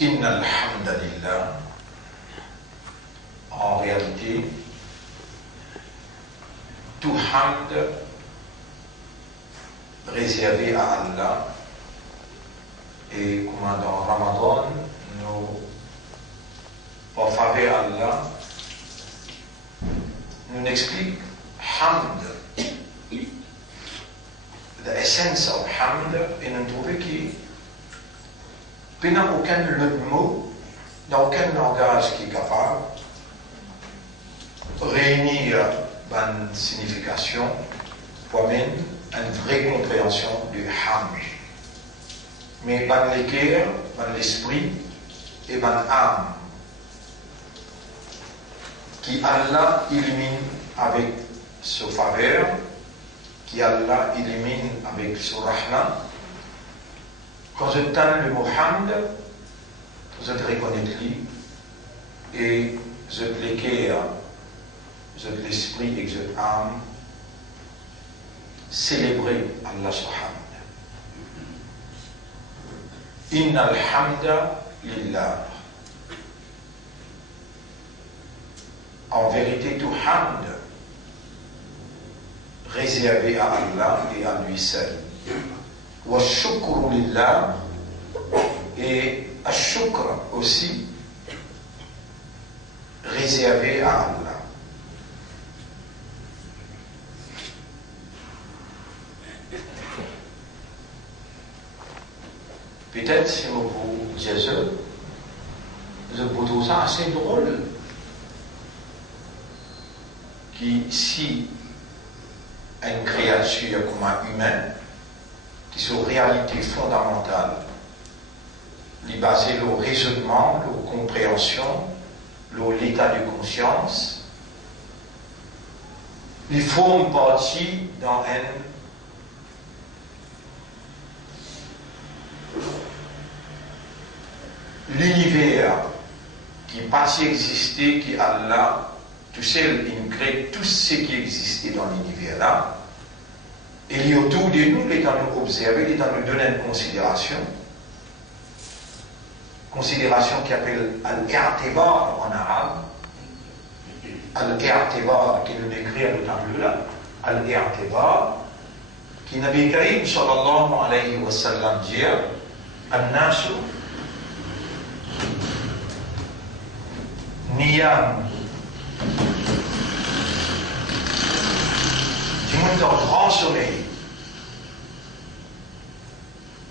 Inna alhamdulillah, en réalité, tout hamd réservé à Allah, et comme dans Ramadan, nous, en faveur Allah, nous explique hamd, l'essence of hamd, et nous trouvons qu'il n'y a aucun autre mot, dans aucun langage qui est capable de réunir une signification pour même une vraie compréhension du hamd. Mais dans le cœur, dans l'esprit et dans l'âme, qui Allah illumine avec sa faveur, qui Allah illumine avec son rahman. Quand je tends le mot hamd, je te reconnais lui, et je te le cœur, je te l'esprit et je l'âme, célébrer Allah subhanahu. Inna alhamda lillah. En vérité, tout hamd réservé à Allah et à lui seul. Wa shukru lillah, et ashukr aussi réservé à Allah. Peut-être si vous Jésus, je vous trouve ça assez drôle, qui si une créature comme un humain, qui sont réalité fondamentale, qui basée sur le raisonnement, la compréhension, l'état de conscience, ils forment partie dans l'univers qui pas existé, qui Allah, tout seul, il crée tout ce qui existait dans l'univers là. Et il y a autour de nous, il est en nous observer, il est en nous donner une considération qui appelle Al-I'tibar en arabe. Al-I'tibar, qui nous décrit à l'autre là. Al-I'tibar, qui Nabi Karim sallallahu alayhi wa sallam dit An-nasu niyam. Du monde en grand sommeil.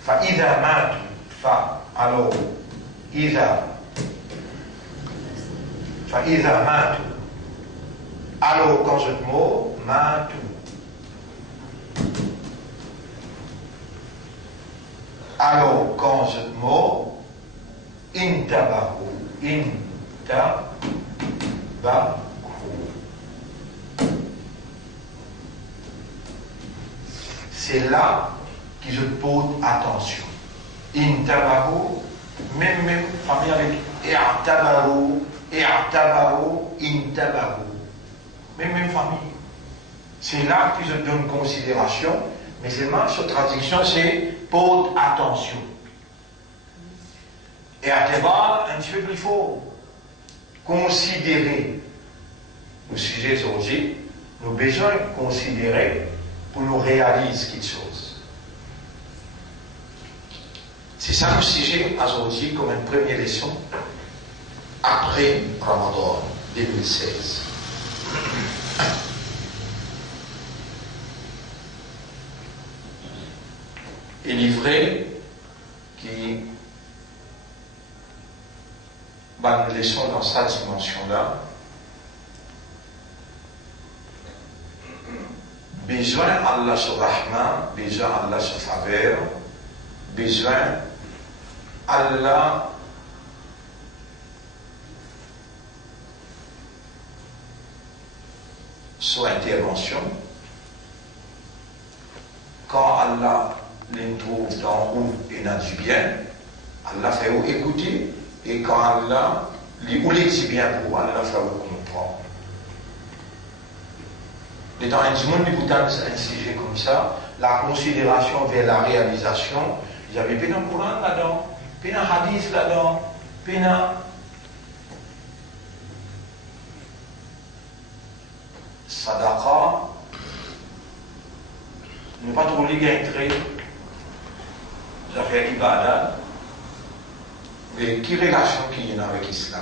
Fa'idha matu, alors, fa'idha matu, alors quand je te mot, matu. Alors quand je te mot, intabahu, c'est là que je pose attention. Intabahu, même famille avec i'tabaru, intabahu. Même famille. C'est là que je donne considération, mais seulement cette traduction c'est pose attention. Et i'tabar, un petit peu plus fort. Considérer. Le sujet aujourd'hui, nous avons besoin de considérer pour nous réaliser quelque chose. C'est ça le sujet aujourd'hui comme une première leçon après Ramadan 2016. Il est vrai qui va une leçon dans cette dimension-là. Besoin Allah sur Rahman, besoin Allah sur faveur, besoin Allah sur intervention. Quand Allah les trouve dans où il a du bien, Allah fait où écouter, et quand Allah où les dit bien pour Allah fait où comprendre. Et dans un monde qui un sujet comme ça, la considération vers la réalisation, il y avait pas un Coran là-dedans, pas un hadith là-dedans, pena sadaqa ne pas trop lier entre les affaires ibadat mais qui relation qu'il y a avec l'islam.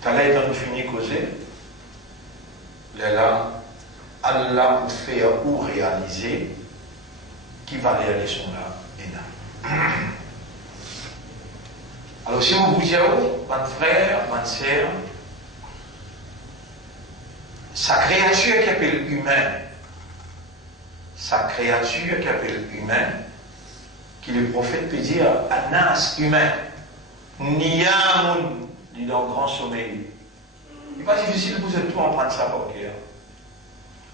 T'as l'air d'en finir causer là Allah vous fait ou réaliser qui va réaliser son là et là. Alors si vous vous dites, mon frère, ma sœur, sa créature qui appelle humain, sa créature qui appelle humain, qui le prophète peut dire Anas humain, Niyamun, dit dans le grand sommeil. Il n'est pas difficile pour vous tout en prendre ça par cœur.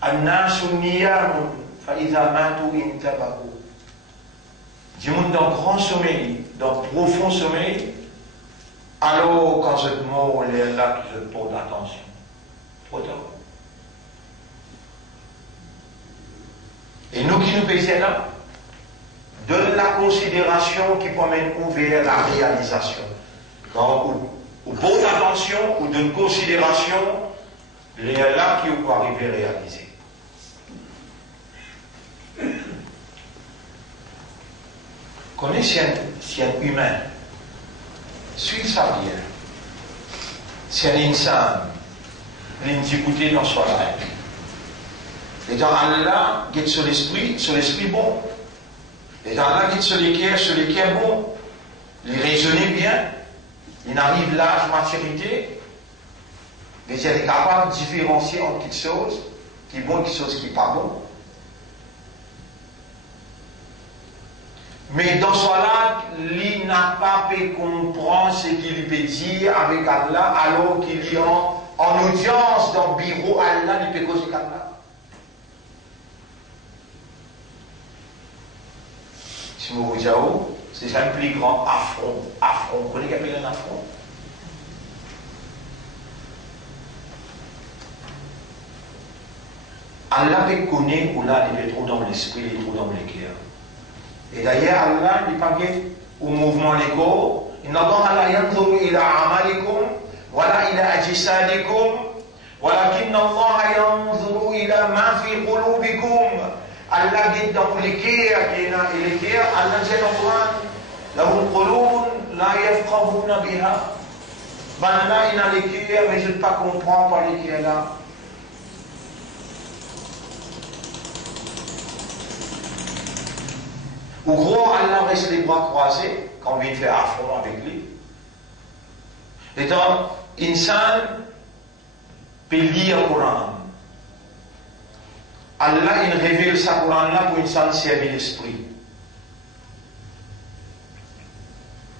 Anas Niyamun, Faïza Matou Intabaku. Du monde dans le grand sommeil, dans le profond sommeil, alors quand je te mort, il est là que je te porte attention. Trop tard. Et nous qui nous paysons là, donne la considération qui promène vers la réalisation. Donc, ou porte attention, ou donne considération, les là qui vous arriver à réaliser. Connaissez si un humain, suit sa vie, si un insan, l'indiquité dans son life. Et dans Allah, qui est sur l'esprit bon. Et dans Allah, qui est sur les cœurs bon. Il raisonne bien, il arrive l'âge maturité, mais il est capable de différencier entre quelque chose qui est bon et quelque chose qui n'est pas bon. Mais dans ce là, il n'a pas pu comprendre ce qu'il peut dire avec Allah, alors qu'il est en audience dans le bureau Allah, il peut causer avec Allah. Si vous dites, c'est un plus grand affront. Affront, vous connaissez qu'appelle un affront? Allah peut connaître où là, il est trop dans l'esprit, il est trop dans le cœur. Et d'ailleurs, Allah, il parle au mouvement des corps. Inna Allah la yanzuru ila amalikum, wala ila ajsadikum, walakinna Allah yanzuru ila ma fi qulubikum. Allah dit dans les cœurs, et les cœurs, Allah dit dans le Coran, lahum qulubun la yafqahuna biha. Ben là, il a les cœurs, mais je ne peux pas comprendre par les cœurs là. Au gros, Allah reste les bras croisés quand on vient faire affront avec lui. Et donc, insan peut lire le Coran. Allah il révèle sa Coran là pour insan servir l'esprit.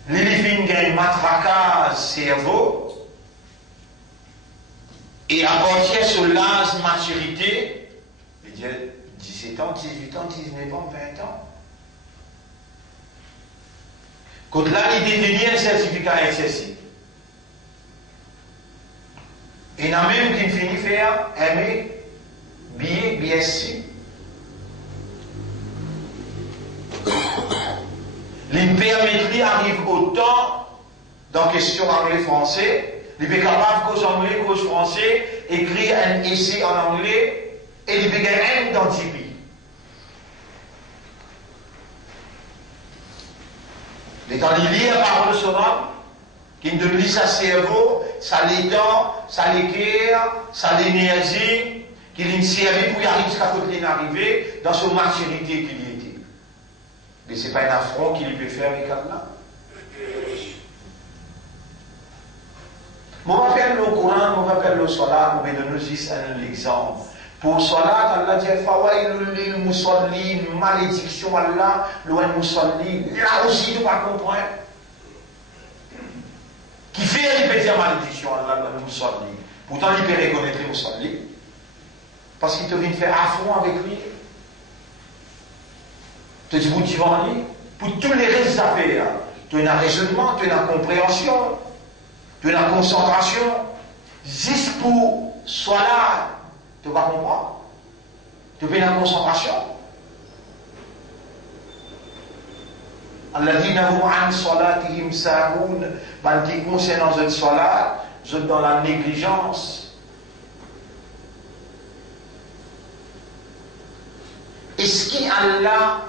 L'élifin gagne matraquage cerveau et à partir sur l'âge maturité, il dit 17 ans, 18 ans, 19 ans, 20 ans. Quand là, il définit un certificat excessif. Et il y a même qui finit faire un billet BSc. L'hypermétrie arrive autant dans question anglais-français. Il est capable cause anglais, cause français, écrire un essai en anglais et il peut gagner un dans 10 pays. Et quand il lit la parole de son homme, qu'il ne lit sa cerveau, sa dents, sa l'équerre, sa l'énergie, qu'il ne servi pour y arriver jusqu'à côté d'arriver dans son maturité qu'il y était. Mais ce n'est pas un affront qu'il peut faire avec Allah. On va faire le Coran, on va faire le Salat, mais de nous juste un exemple. Pour Salat, Allah dit Fawailul lil musallin, malédiction Allah, loin musallin. Là aussi, nous ne pas comprendre. Qui fait, il peut dire malédiction Allah, loin musallin. Pourtant, il peut reconnaître les musallin. Parce qu'il te vient faire affront avec lui. Tu dis, vous tu vas aller. Pour tous les restes d'affaires, tu as un raisonnement, tu as une compréhension, tu as une concentration. Juste pour Salat. Tu vas comprendre. Tu fais la concentration. Alladhina hum an salatihim sahun. Ben qui concernant une salat, je dans la négligence. Est-ce qu'Allah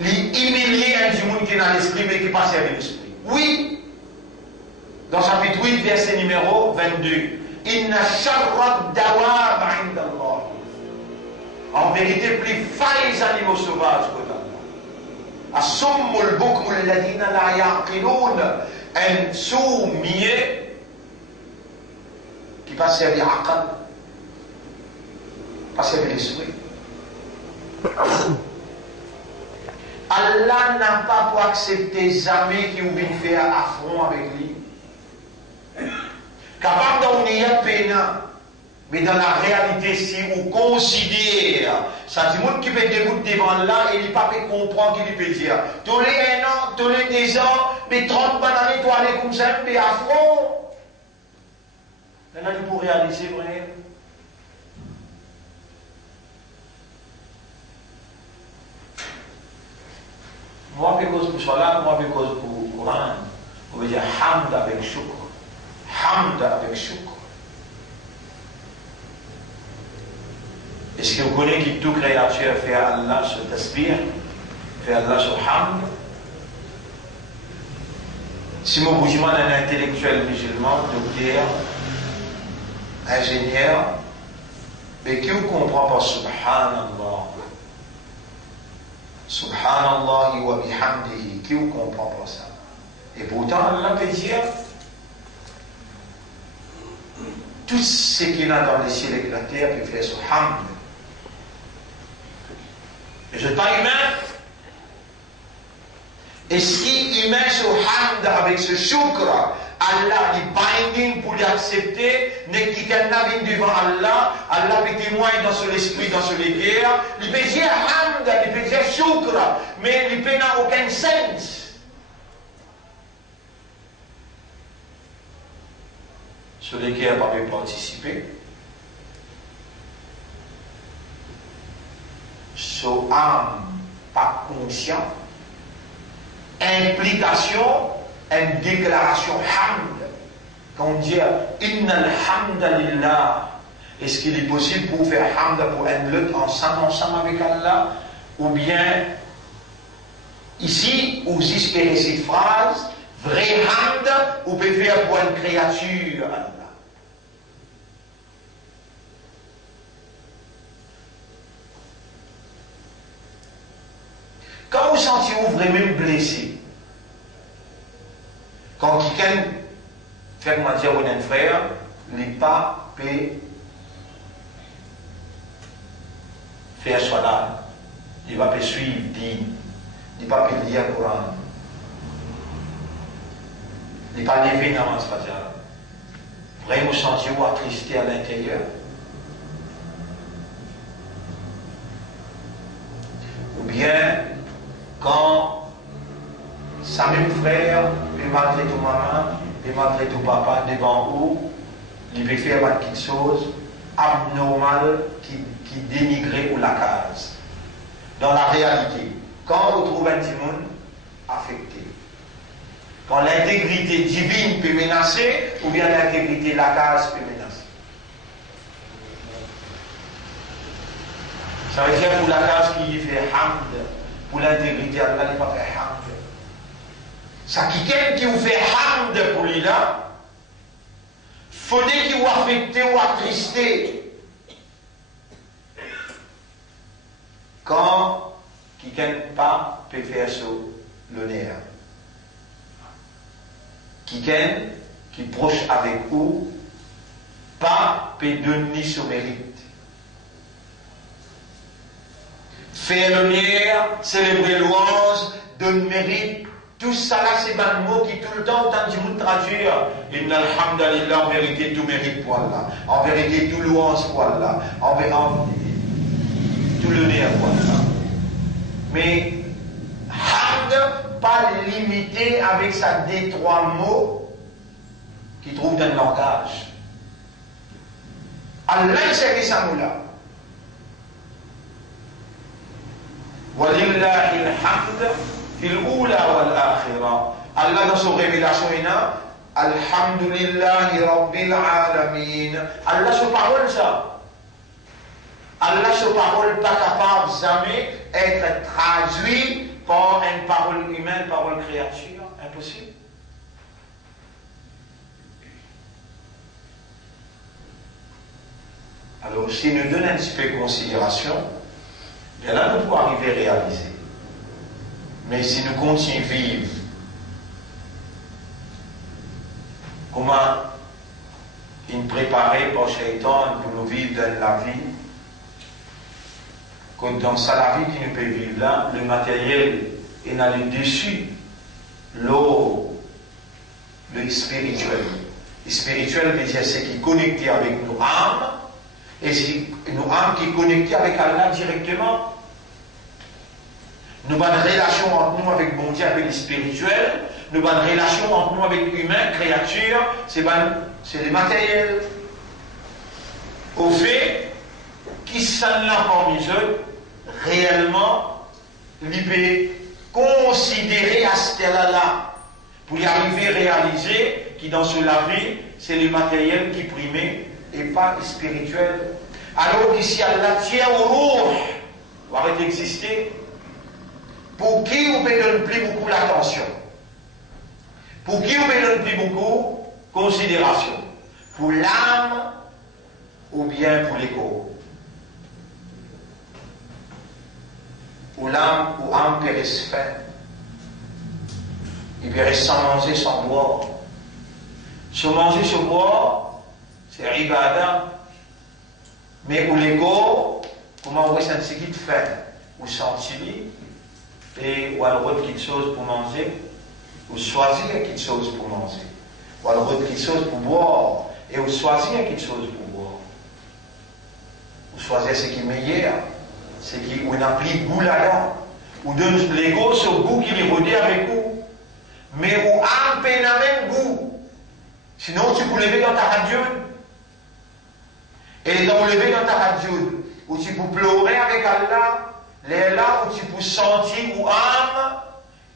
l'humilier un du monde qui est dans l'esprit mais qui passe avec l'esprit? Oui. Dans chapitre 8, verset numéro 22. Inna sharrad dawab inda Allah. En vérité, plus failles les animaux sauvages que d'Allah. As-summul bukmul ladina la yaqilun. Un sourd muet qui passe avec l'aqal, passe avec l'esprit. Allah n'a pas pour accepter jamais qui ou bien faire affront avec lui. Capable d'en avoir peine, mais dans la réalité, si on considère, ça dit monde qui peut déboutrer devant là et il pas comprendre qu'il peut dire. Tous les 1 an, tous les 2 ans, mais 30 bananes étoilées comme ça, mais affront. Maintenant, il faut réaliser vrai. Moi, je cause pour cela, moi, je cause pour le Coran. On veut dire hamd avec shukr. Hamd avec shukr. Est-ce que vous connaissez que toute créature fait Allah sur tasbih, fait Allah sur hamd? Si mon bougement est un intellectuel musulman, docteur, ingénieur, mais qui ne comprend pas subhanallah? Subhanallah wa bihamdihi, qui ne comprend pas ça? Et pourtant, Allah peut dire tout ce qu'il a dans les ciels et la terre peut faire sur hamd. Et je taille humain. Et ce qui humain sur hamd avec ce shukr, Allah est binding pour l'accepter, n'est qui qu'un navire devant Allah, Allah peut témoigner dans son esprit, dans son guerres, il peut dire hamd, il peut dire shukr, mais il peut n'a aucun sens. Sur lesquels pas pu participer. So âme pas conscient. Implication, une déclaration hamd. Quand on dit Innal hamda lillah, est-ce qu'il est possible pour faire hamd pour un lutte ensemble avec Allah? Ou bien ici, ou espérer cette phrase, vrai hamd, ou peut faire pour une créature Allah. Quand vous sentez-vous vraiment blessé, quand quelqu'un fait moi dire à un frère, il n'est pas peut faire salat, il va pas suivre, il n'est pas peut lire le Coran, il n'est pas levé dans le Fajr. Vraiment sentez-vous attristé à l'intérieur. Ou bien, quand sa même frère peut malgré tout maman, peut malgré tout papa devant vous, il peut faire quelque chose abnormal qui dénigrait ou la case. Dans la réalité, quand on trouve un petit monde affecté, quand l'intégrité divine peut menacer, ou bien l'intégrité de la case peut menacer. Ça veut dire pour la case qui fait hamd, pour l'intégrité, Allah n'est pas fait hamd. Ça qui quelqu'un qui vous fait hamd pour lui là, faudrait qu'il vous affecté ou attristé. Quand quelqu'un pas peut faire sur l'honneur. Quelqu'un qui est proche avec vous, pas peut donner son mérite. Faire l'honneur, célébrer louange, donner mérite, tout ça là, c'est un mot qui tout le temps, tant que vous traduire, Inna alhamdulillah, en vérité, tout mérite pour Allah. En vérité, tout louange pour Allah. En vérité, tout l'honneur pour Allah. Mais, hamd, pas limité avec sa des 3 mots qui trouvent dans le langage. Allah, c'est ces mots-là. Walillahi alhamd fil oula wal akhira. Allah dans son révélation il a Alhamdulillahi Rabbil Alamin. Allah se parole ça. Allah se parole pas capable jamais être traduit par une parole humaine, parole créature. Impossible. Alors, si nous donnons un petit peu de considération, bien là, nous pouvons arriver à réaliser. Mais si nous continuons à vivre, comment il préparait par Shaitan pour nous vivre dans la vie, que dans ça, la vie qui nous peut vivre là, le matériel est dans le dessus, le spirituel. Le spirituel veut dire c'est qui est connecté avec nos âmes, et c'est nos âmes qui sont connectées avec Allah directement. Nous avons une relation entre nous avec bon Dieu, avec le spirituel. Nous avons une relation entre nous avec l'humain, créature. C'est le matériel. Au fait, qui s'en a parmi eux, réellement, il peut considérer à ce là pour y arriver à réaliser que dans ce la vie, c'est le matériel qui primait et pas le spirituel. Alors ici, Allah tient au roux, va arrêter d'exister. Pour qui vous ne donne plus beaucoup l'attention? Pour qui vous ne donne plus beaucoup considération? Pour l'âme ou bien pour l'ego? Ou l'âme ou âme périsse faim. Il périsse sans manger, sans boire. Se manger, se boire, c'est ibada. Mais ou l'ego, comment on ressent ce qui te fait? Ou sentir, et ou alors quelque chose pour manger, ou choisir quelque chose pour manger, ou alors quelque chose pour boire, et ou choisir quelque chose pour boire, ou choisir ce qui est meilleur, ce qui ou n'a plus goût là-dedans, ou donne l'ego ce goût qui est rodé avec vous, mais ou un peu n'a même goût, sinon tu peux lever dans ta radio, et dans lever dans ta radio, ou tu peux pleurer avec Allah. Là où tu peux sentir ou âme,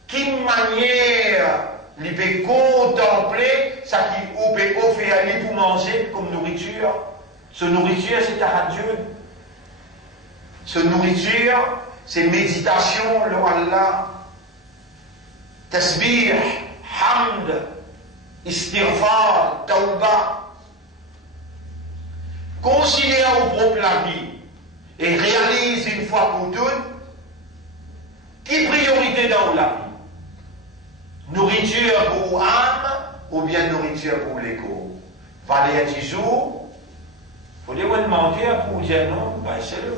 quelle manière il peut contempler ça qui ou peut offrir pour manger comme nourriture. Ce nourriture, c'est ta radio. Ce nourriture, c'est méditation, le Allah. Tasbih, hamd, istighfar, tawbah. Considère au propre la vie. Et réalise une fois pour toutes qui priorité dans la vie. Nourriture pour âme ou bien nourriture pour l'ego. Valer un jour, il faut dire mentir pour dire non, ben c'est le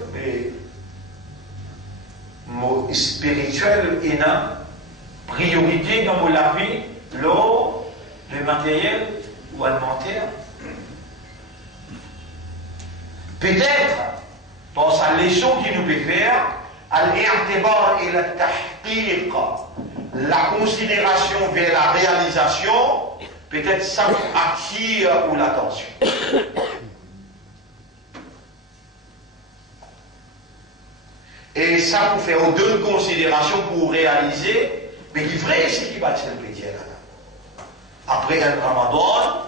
mot spirituel et non. Priorité dans la vie, l'eau, le matériel ou alimentaire. Peut-être pense à leçon qui nous peut faire, al-i'tibar et la tahqiq, la considération vers la réalisation, peut-être ça attire ou l'attention. Et ça pour faire deux considérations pour réaliser, mais qui vrai c'est qui va le plaisir là. Après un Ramadan,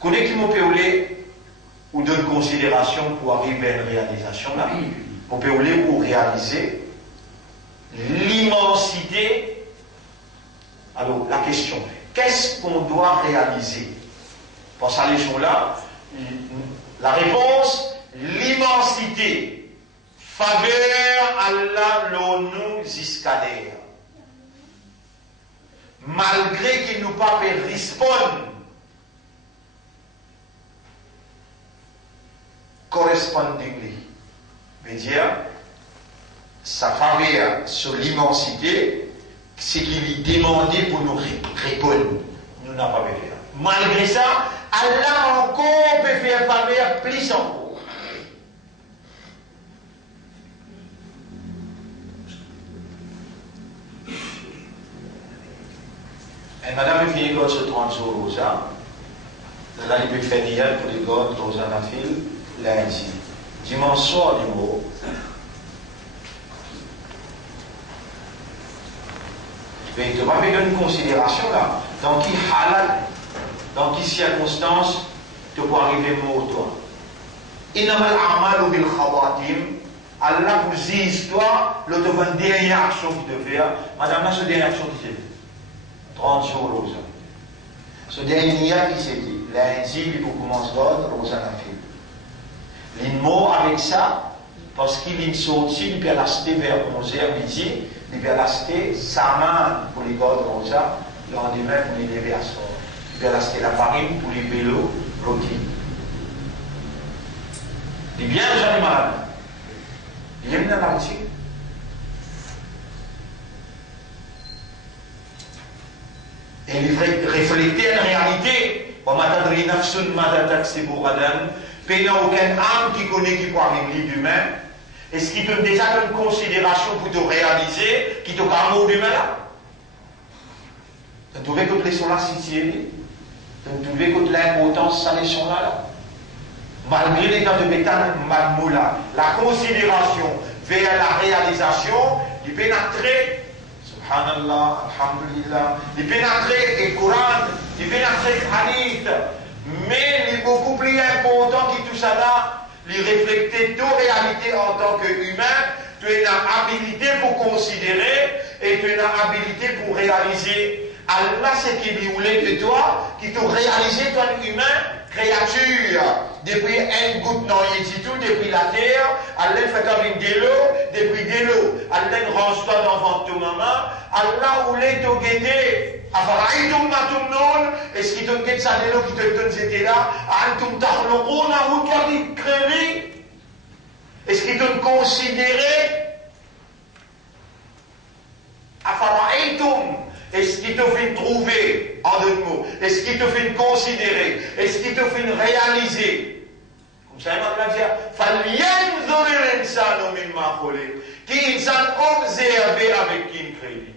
connaît qui m'ont péolé ou donne considération pour arriver à une réalisation là, on peut pour réaliser l'immensité. Alors la question, qu'est-ce qu'on doit réaliser? Pour ça les choses là, la réponse, l'immensité, faveur Allah l'onu ziskader. Malgré qu'il nous pas fait répondre correspondingly, veut dire sa faveur sur l'immensité, c'est qu'il est demandé pour nous répondre. Nous n'avons pas pu faire. Malgré ça, Allah encore peut faire faveur plus encore. Et madame finit God se 30 jours là, il peut faire nier pour les God dans un affaire lundi. dimension du mot. Mais tu vas faire une considération là. Dans qui halal, dans qui circonstance tu peux arriver mort toi. Innamal a'malu bil khawatim. Allah vous dit toi, le devant dernière action qui te fait. Madame là, ce dernière action qui s'est fait. 30 jours rosa. Ce dernier qui s'est dit, lundi, il faut commencer d'autres, rosa n'a fait. L'immo avec ça, parce qu'il est sorti, il peut l'acheter vers 11h midi, il peut l'acheter sa main pour les gars de rosa, le lendemain pour les lever à sort. Il peut l'acheter la farine pour les vélos, rôti. Il est bien déjà malade. Il est dans la routine. Et il refléter la réalité. Il n'y a aucune âme qui connaît qui peut arriver d'humain. Est-ce qu'il donne déjà une considération pour te réaliser qui te parle d'humain là? Tu trouves que les sont là situés? Tu trouves que l'importance ça les sont là? Malgré les temps de bétail, la considération vers la réalisation, il pénètre, subhanallah, alhamdulillah, il pénètre le Coran, il pénètre le hadith, mais il est beaucoup plus important que tout ça là, il reflète toute réalité en tant qu'humain, tu as une habilité pour considérer et tu as une habilité pour réaliser. Allah, c'est qui lui voulait de toi, qui t'a réalisé toi humain, créature. Depuis un goutte dans tout, depuis la terre, Allah fait comme de l'eau, depuis de l'eau. Allah range-toi dans le ventre de maman. Allah voulait te guider. Est-ce qu'il te guide ça de l'eau qui te donne c'était là? Est-ce qu'il te considéré? Est-ce qu'il te fait trouver, en deux mots? Est-ce qu'il te fait considérer? Est-ce qu'il te fait réaliser? Comme ça, il va dire, qui s'en observé avec qui il crédit.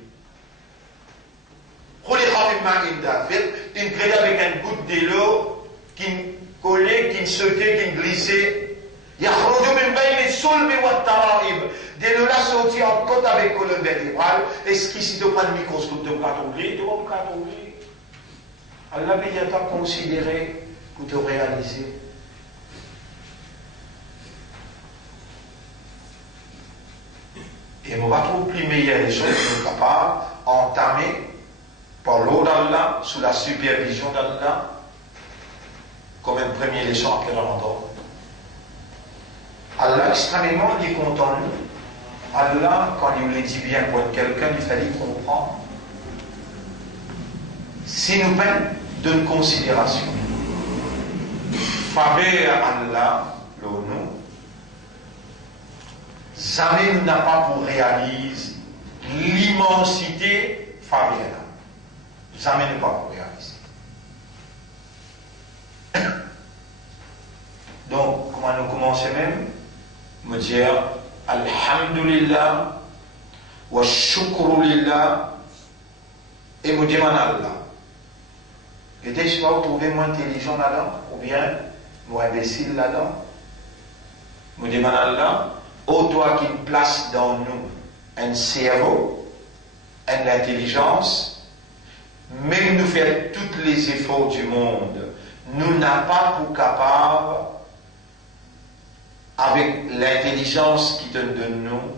Il crédit avec un goutte de l'eau, qui collait, qui sautait, qui glissait. يخرج من بين الصلب والترائب. Dès là sorti en côte avec colonne vertébrale. Est-ce qu'ici tu prends le microscope de cartonné? Tu vas cartonner. Allah vient à considérer pour te réaliser. Et on va trouver plus meilleur les choses que nous sommes capables d'entamer par l'eau d'Allah, sous la supervision d'Allah, comme une première leçon après Ramadan. Allah extrêmement est content de nous. Allah, quand il voulait dire bien pour quelqu'un, il fallait comprendre. Si nous prenons d'une considération, faveur Allah, nous, jamais nous n'a pas pour réaliser l'immensité faveur. Jamais nous pas pour réaliser. Donc, comment nous commençons même? Me dire Alhamdulillah wa shukru lillah et me dire Allah. Et dès que je vais trouver moi intelligent là-dedans ou bien moi imbécile là-dedans, me dire Allah, ô toi qui me place dans nous un cerveau, une intelligence, même nous faire tous les efforts du monde, nous n'avons pas pour capable avec l'intelligence qui te donne nous,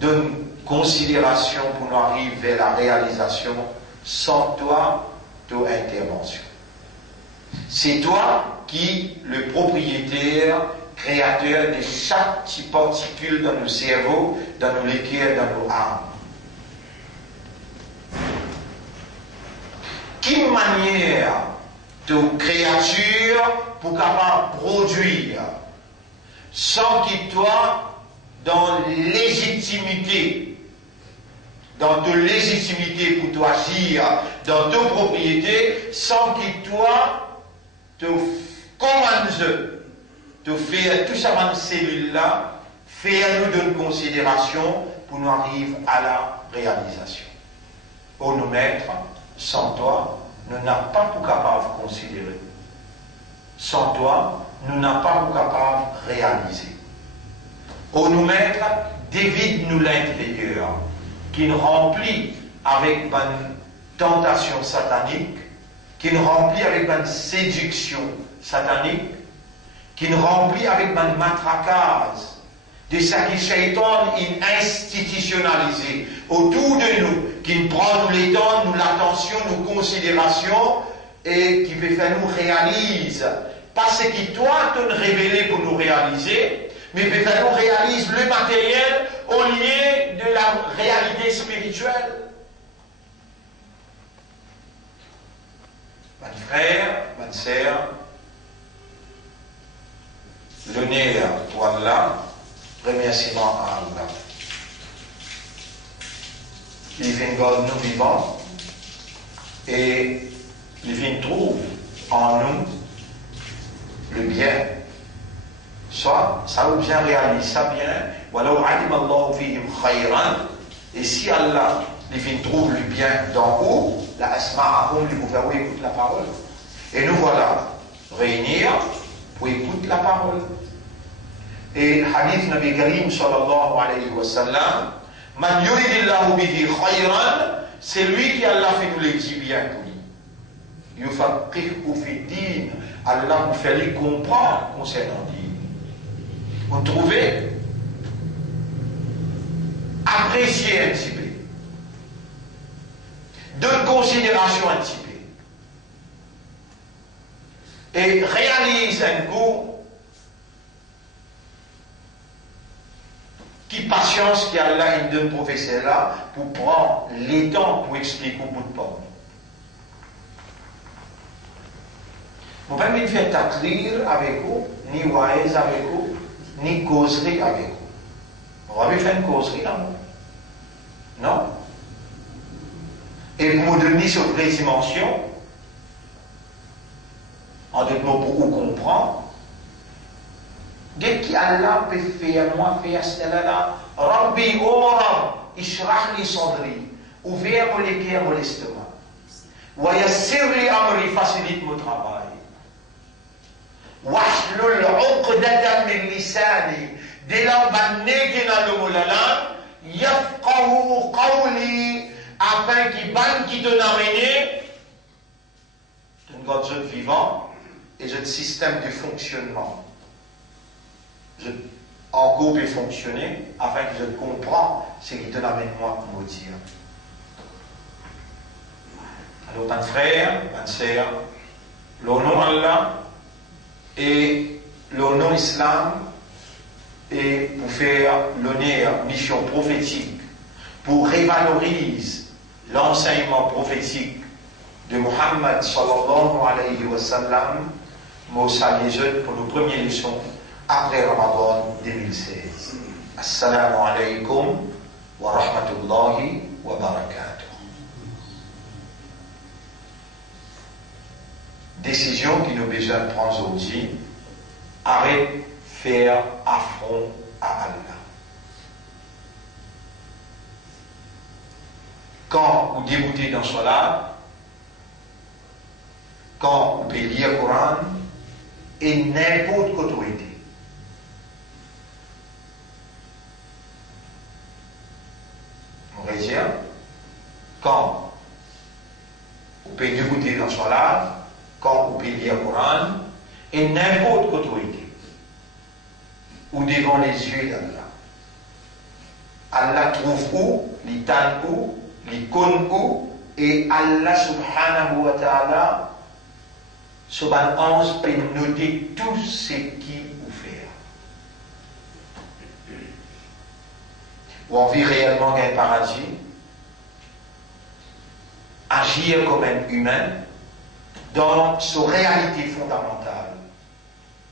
donne considération pour nous arriver vers la réalisation, sans toi, ton intervention. C'est toi qui, le propriétaire, créateur de chaque petite particule dans nos cerveaux, dans nos liquides, dans nos âmes. Quelle manière de créature pour capable produire sans qu'il soit dans légitimité, dans ta légitimité pour toi agir dans ta propriété, sans qu'il soit te commande, te faire tout ça dans ces cellules-là, faire nous d'une considération pour nous arriver à la réalisation. Pour nous mettre, sans toi, nous n'avons pas pour capable de considérer. Sans toi, nous n'a pas capable de réaliser. Au nous mettre des vides nous l'intérieur, qui nous remplit avec une tentation satanique, qui nous remplit avec une séduction satanique, qui nous remplit avec une matraquage de ce que Shaitan est institutionnalisé autour de nous, qui nous prend tous les temps, nous l'attention, nous considération, et qui veut faire nous réaliser. Pas ce qui toi te révélé pour nous réaliser, mais veut faire nous réaliser le matériel au lieu de la réalité spirituelle. Mon frère, ma sœur, l'honneur pour Allah, remerciement à Allah. Il vient God nous vivants et il vient trouve en nous le bien. Soit ça ou bien réalise ça bien, voilà et si Allah il vient trouve le bien d'en haut, la asma'ahum, les gouvernements écoutent la parole. Et nous voilà réunir pour écouter la parole. Et hadith Nabi Karim sallallahu alayhi wa sallam, man yuridillahu bihi khayran, c'est lui qui Allah fait nous les dit bien pour lui. Yufaqihu fi din, Allah nous fait lui comprendre concernant din. Vous trouvez? Apprécier un petit peu. De considération un petit peu. Et réalise un coup qui patience qu'Allah il donne professeur là pour prendre les temps pour expliquer au bout de porte. Vous ne pouvez pas faire taclir avec vous, ni waïs avec vous, ni causerie avec vous. On va faire une causerie là, non? Et vous me donnez sur les dimensions, en d'autres mots, pour vous comprendre, dès qu'Allah peut faire, moi, faire cela là, Rabbi Oram, Ishrah li Sadri, ouvert les cœurs, mon estomac. Wa yassir li amri, facilite mon travail. Wahlul uqdatan min lisani, dès là, bannéguena le moulala, yafqahu qawli, afin qu'il banne qui te n'amène, un God vivant, et un système de fonctionnement. En groupe et fonctionner, afin que je comprends ce qui te n'amène moi pour me dire. Alors, mon frère, ma sœur, le nom Allah et le nom Islam, et pour faire l'honneur, mission prophétique, pour révaloriser l'enseignement prophétique de Muhammad sallallahu alayhi wa sallam, nous saluons pour nos premières leçons après Ramadan 2016. Assalamu alaikum wa rahmatullahi wa barakatuh. Décision qui nous besoin de prendre aujourd'hui, arrête faire affront à Allah. Quand vous débutez dans Salat, quand vous pouvez lire le Coran, et n'importe quelle autorité. On va dire, quand vous pouvez débouter dans Salat, quand vous pouvez lire le Coran, et n'importe quelle autorité, ou devant les yeux d'Allah. Allah trouve où, il tente où, il connaît où, et Allah subhanahu wa ta'ala, sur un ange, peut noter tout ce qu'il vous fait. Ou on vit réellement un paradis, agir comme un humain, dans sa réalité fondamentale.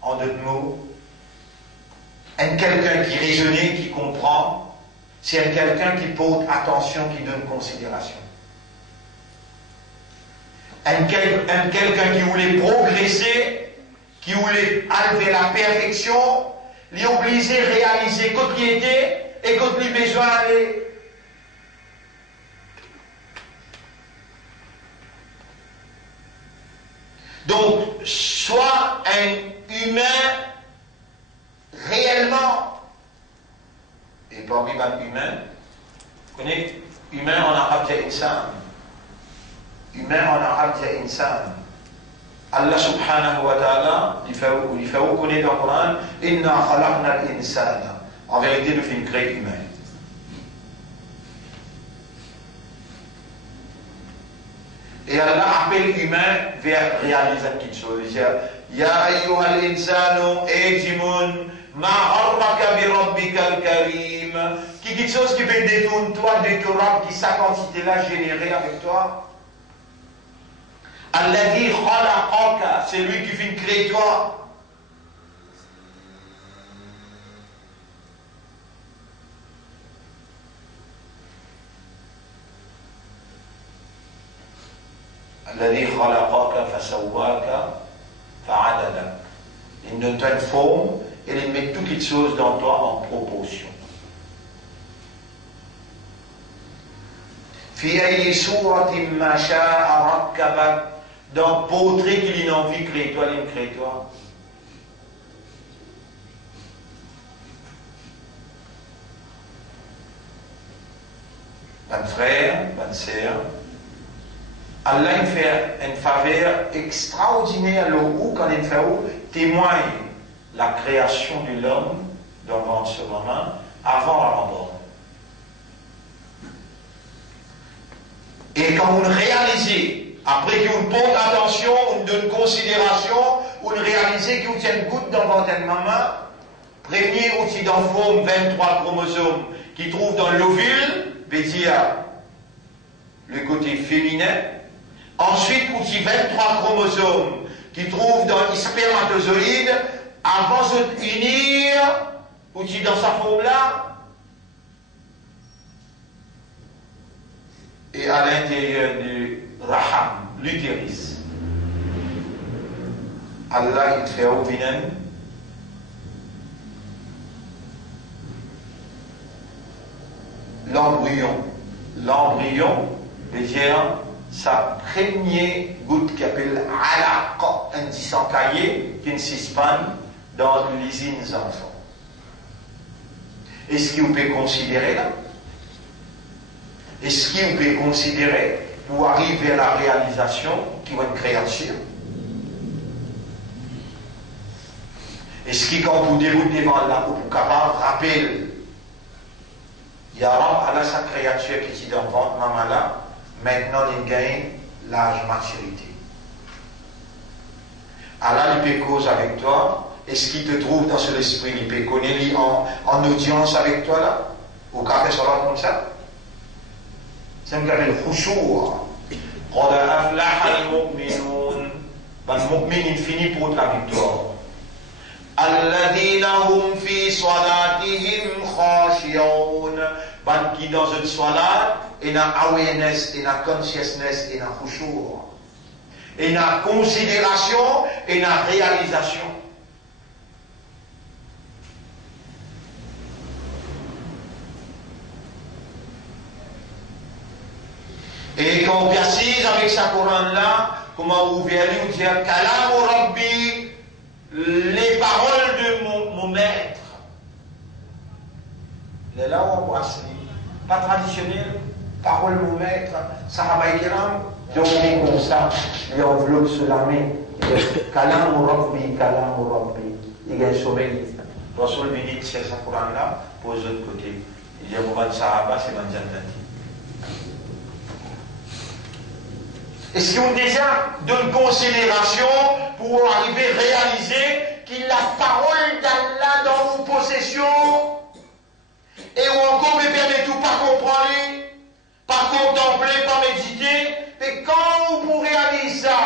En d'autres mots, un quelqu'un qui raisonne, qui comprend, c'est un quelqu'un qui porte attention, qui donne considération. Un quelqu'un qui voulait progresser, qui voulait arriver à la perfection, lui obliger à réaliser quand il était et quand il besoin d'aller. Donc, soit un humain réellement. Et parmi les humains, vous connaissez, humain en arabe c'est insan. Humain en arabe c'est insan. Allah subhanahu wa ta'ala, il faut connaître dans le Coran, Inna khalaqna al-insana. En vérité, nous faisons créer humain. Et Allah appelle humain vers réaliser quelque chose. Il dit, Ya ayyuhal insanu ejimun ma harraka bi rabbikal karim. Quelque chose qui peut détourner toi de ton Rabb, qui sa quantité-là générée avec toi. Alladhi khalaqaka, c'est lui qui vient créer toi. Alladhi khalaqaka fasawwaka fa'adadak. Il donne une forme et il met toutes les choses dans toi en proportion. Fi ayyi suratin ma sha'a rakkabak. Dans portrait qu'il a envie de créer toi, il crée toi. Mon frère, ma sœur, Allah il fait une faveur extraordinaire où quand il fait témoigne la création de l'homme dans ce moment avant la mort. Et quand vous le réalisez, après que vous portez attention, vous donne considération, vous réalisez que vous tenez une goutte dans votre maman, premier aussi dans la forme 23 chromosomes qui trouve dans l'ovule, veut dire le côté féminin. Ensuite, aussi 23 chromosomes qui trouvent dans les spermatozoïdes, avant de unir, aussi dans sa forme-là, et à l'intérieur du raham, l'utérus. Allah il fait ouvrir l'embryon. L'embryon veut dire sa première goutte qui appelle alaq, un tissant caillé qui ne s'espane dans l'usine des enfants. Est-ce que vous pouvez considérer là? Est-ce que vous pouvez considérer pour arriver à la réalisation qui va être créature? Est-ce que quand vous déroutez devant là, vous êtes capable de rappeler Ya Rab, Allah sa créature qui est dans votre maman là, maintenant il gagne l'âge maturité. Allah il peut cause avec toi. Est-ce qu'il te trouve dans son esprit? Il peut connaître en audience avec toi là? Au café sur là comme ça? C'est ce qu'on appelle le khushu'. قَدْ أَفْلَحَ الْمُؤْمِنُونَ. Le mu'min il finit pour la victoire. الَّذِينَ هُمْ فِي صَلَاتِهِمْ خَاشِعُونَ. Qui dans une salat, il y a awareness, il y a consciousness, il y a khushu'. Il y a considération, il y a réalisation. Et quand on précise avec sa Coran-là, comment vous verrez, vous dire Kalam Rabbi, les paroles de mon maître. Les là où on voit pas traditionnel, parole de mon maître, Sahaba Kiram, ils ont mis comme ça, ils enveloppent sur la main. Kalam Rabbi, Kalam Rabbi. Il y a un sommeil. Rasul dit c'est sa Coran-là, pose de l'autre côté. Il dit Mouban Sahaba, c'est Manjantati. Est-ce qu'on déjà donne considération pour arriver à réaliser qu'il a la parole d'Allah dans vos possessions et où encore me permet tout pas comprendre, pas contempler, pas méditer, mais quand vous pourrez réaliser ça,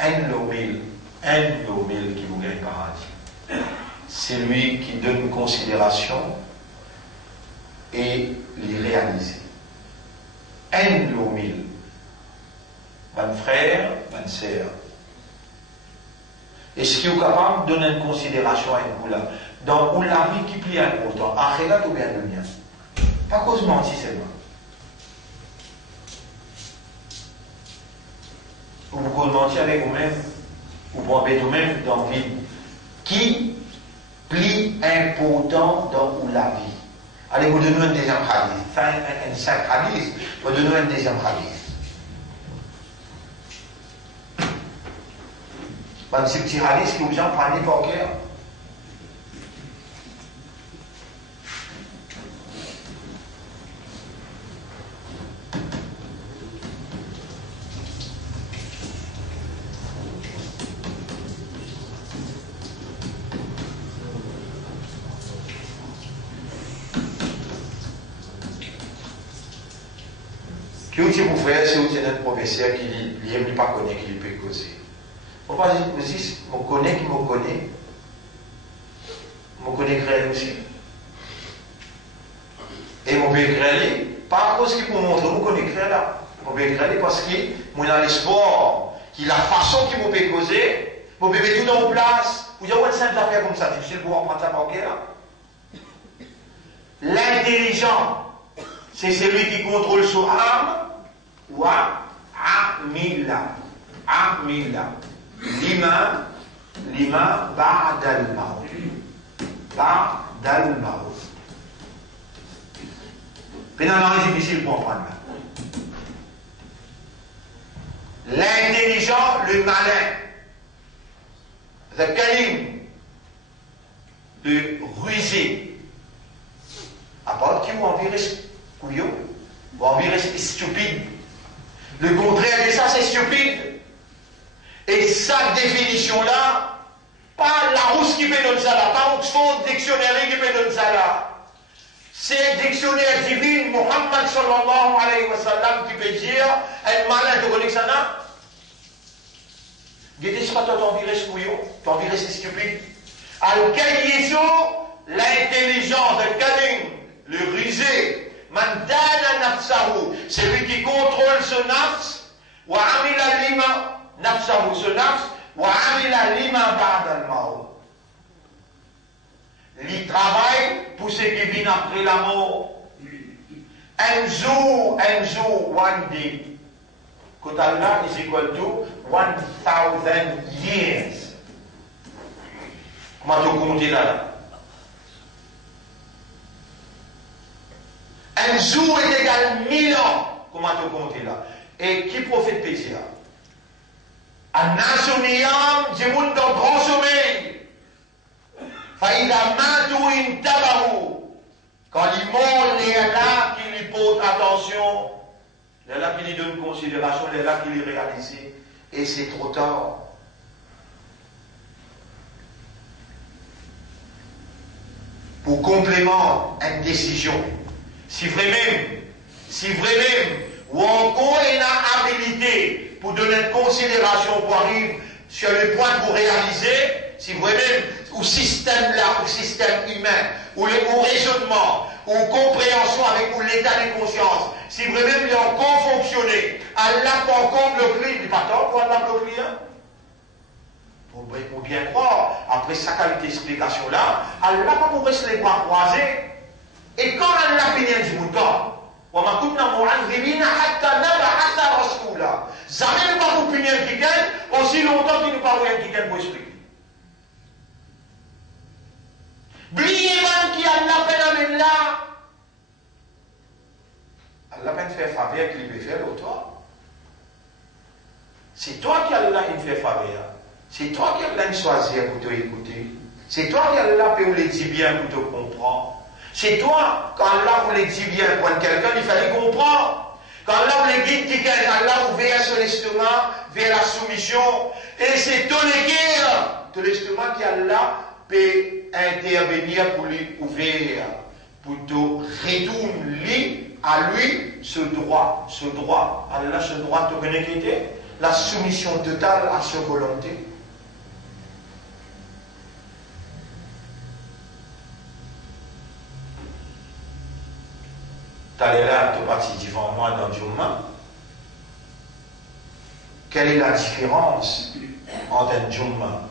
un lomil qui vous gagne paradis. C'est lui qui donne une considération et les réalise. Un lomil. Mon frère, ma sœur. Est-ce qu'il est capable de donner une considération à une là dans où la vie qui plie important, akhirat ou bien dunya? Pas cause mentir seulement. Ou vous pouvez mentir avec vous-même, ou vous pouvez vous-même dans la vie. Qui plie important dans où la vie? Allez, vous donnez un deuxième hadith. Enfin, un cinq hadith, vous donnez un deuxième hadith. Dans ce petit hadith que vous en prenez par cœur. Si vous frère, si vous êtes un professeur qui n'aime pas connaître, qui peut causer. On va dire, vous dites, je connais qui me connaît créer aussi. Et mon père créer, pas à cause qu'il pour montrer, vous connaissez créer là. Mon père créer parce que, moi dans l'espoir, qui la façon qu'il me peut causer, mon bébé tout en place. Vous avez une simple affaire comme ça, difficile pour prendre ça par cœur. L'intelligent, c'est celui qui contrôle son âme. Wa amila lima ba'dal maut finalement c'est difficile pour comprendre l'intelligent, le malin, le calim, le rusé à part qui ou envie reste couillon ou envie reste stupide. Le contraire de ça, c'est stupide. Et sa définition-là, pas la rousse qui peut donner ça là, pas Oxford Dictionnaire qui peut donner ça là. C'est le dictionnaire divin, Muhammad sallallahu alayhi wa sallam, qui peut dire, un malin, tu connais ça là? Guettez ce que tu as envie de couillon, tu as envie de rester stupide. Al-Kayyiso, l'intelligence, le kadim, le rusé, Man dana nafsahu, c'est lui qui contrôle ce nafs, wa amila lima nafsahu, ce nafs, wa amila lima ba'da al-maut. Il travaille pour ce qui vient après la mort. Enzo, one day. Kotallah is equal to 1000 years. Comment tu comptes là? Un jour est égal 1000 ans. Comment tu comptes là? Et qui profite de ça? Un nationiyam, du monde dans grand sommeil. Faïda matou in tabahu. Quand il mord, il est là qui lui pose attention. Il est là qui lui donne considération. Il est là qui lui réalise. Et c'est trop tard. Pour complément, une décision. Si vraiment, ou encore il a habilité pour donner une considération pour arriver sur le point pour réaliser, si vraiment, au système là, au système humain, ou raisonnement, ou compréhension avec ou l'état de conscience, si vraiment il a encore fonctionné, Allah peut encore bloquer, il n'est pas tort pour Allah bloquer, hein? Pour bien croire, après sa qualité d'explication là, Allah va pour rester les bras croisés. Et quand Allah finit du bouton, وَمَا كُنَّا مُعَذِّبِينَ حَتَّى نَبْعَثَ رَسُولًا. Jamais nous ne pouvons punir quelqu'un aussi longtemps qu'il nous parle de quelqu'un pour expliquer. Oubliez même qui Allah peine avec là. Allah peine faire faveur qu'il peut faire l'autre. C'est toi qui Allah il fait faveur. C'est toi qui Allah choisir pour te écouter. C'est toi qui Allah peut le dire bien pour te comprendre. C'est toi, quand Allah vous le dit bien pour quelqu'un, il fallait comprendre. Quand Allah vous le guide quelqu'un, Allah vous vers son estomac, vers la soumission. Et c'est tout l'estomac qui Allah peut intervenir pour lui ouvrir, pour te retourner à lui ce droit. Allah, ce droit te connecter, la soumission totale à sa volonté. Là, tu parti devant moi dans Jumma. Quelle est la différence entre un Jumma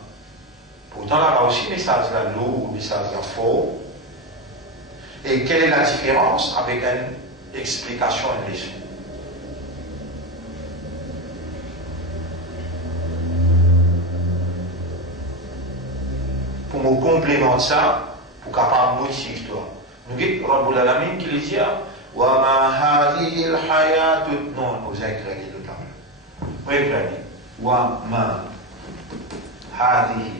Pourtant, là-bas aussi, message là lourd, message là fort. Et quelle est la différence avec une explication, une leçon? Pour me complémenter ça, pour capable motiver toi. Nous avons Rabbul Alamin qui dit wa ma hadhihi al-hayatu non, vous avez créé le temps. Vous avez créé wa ma hadhihi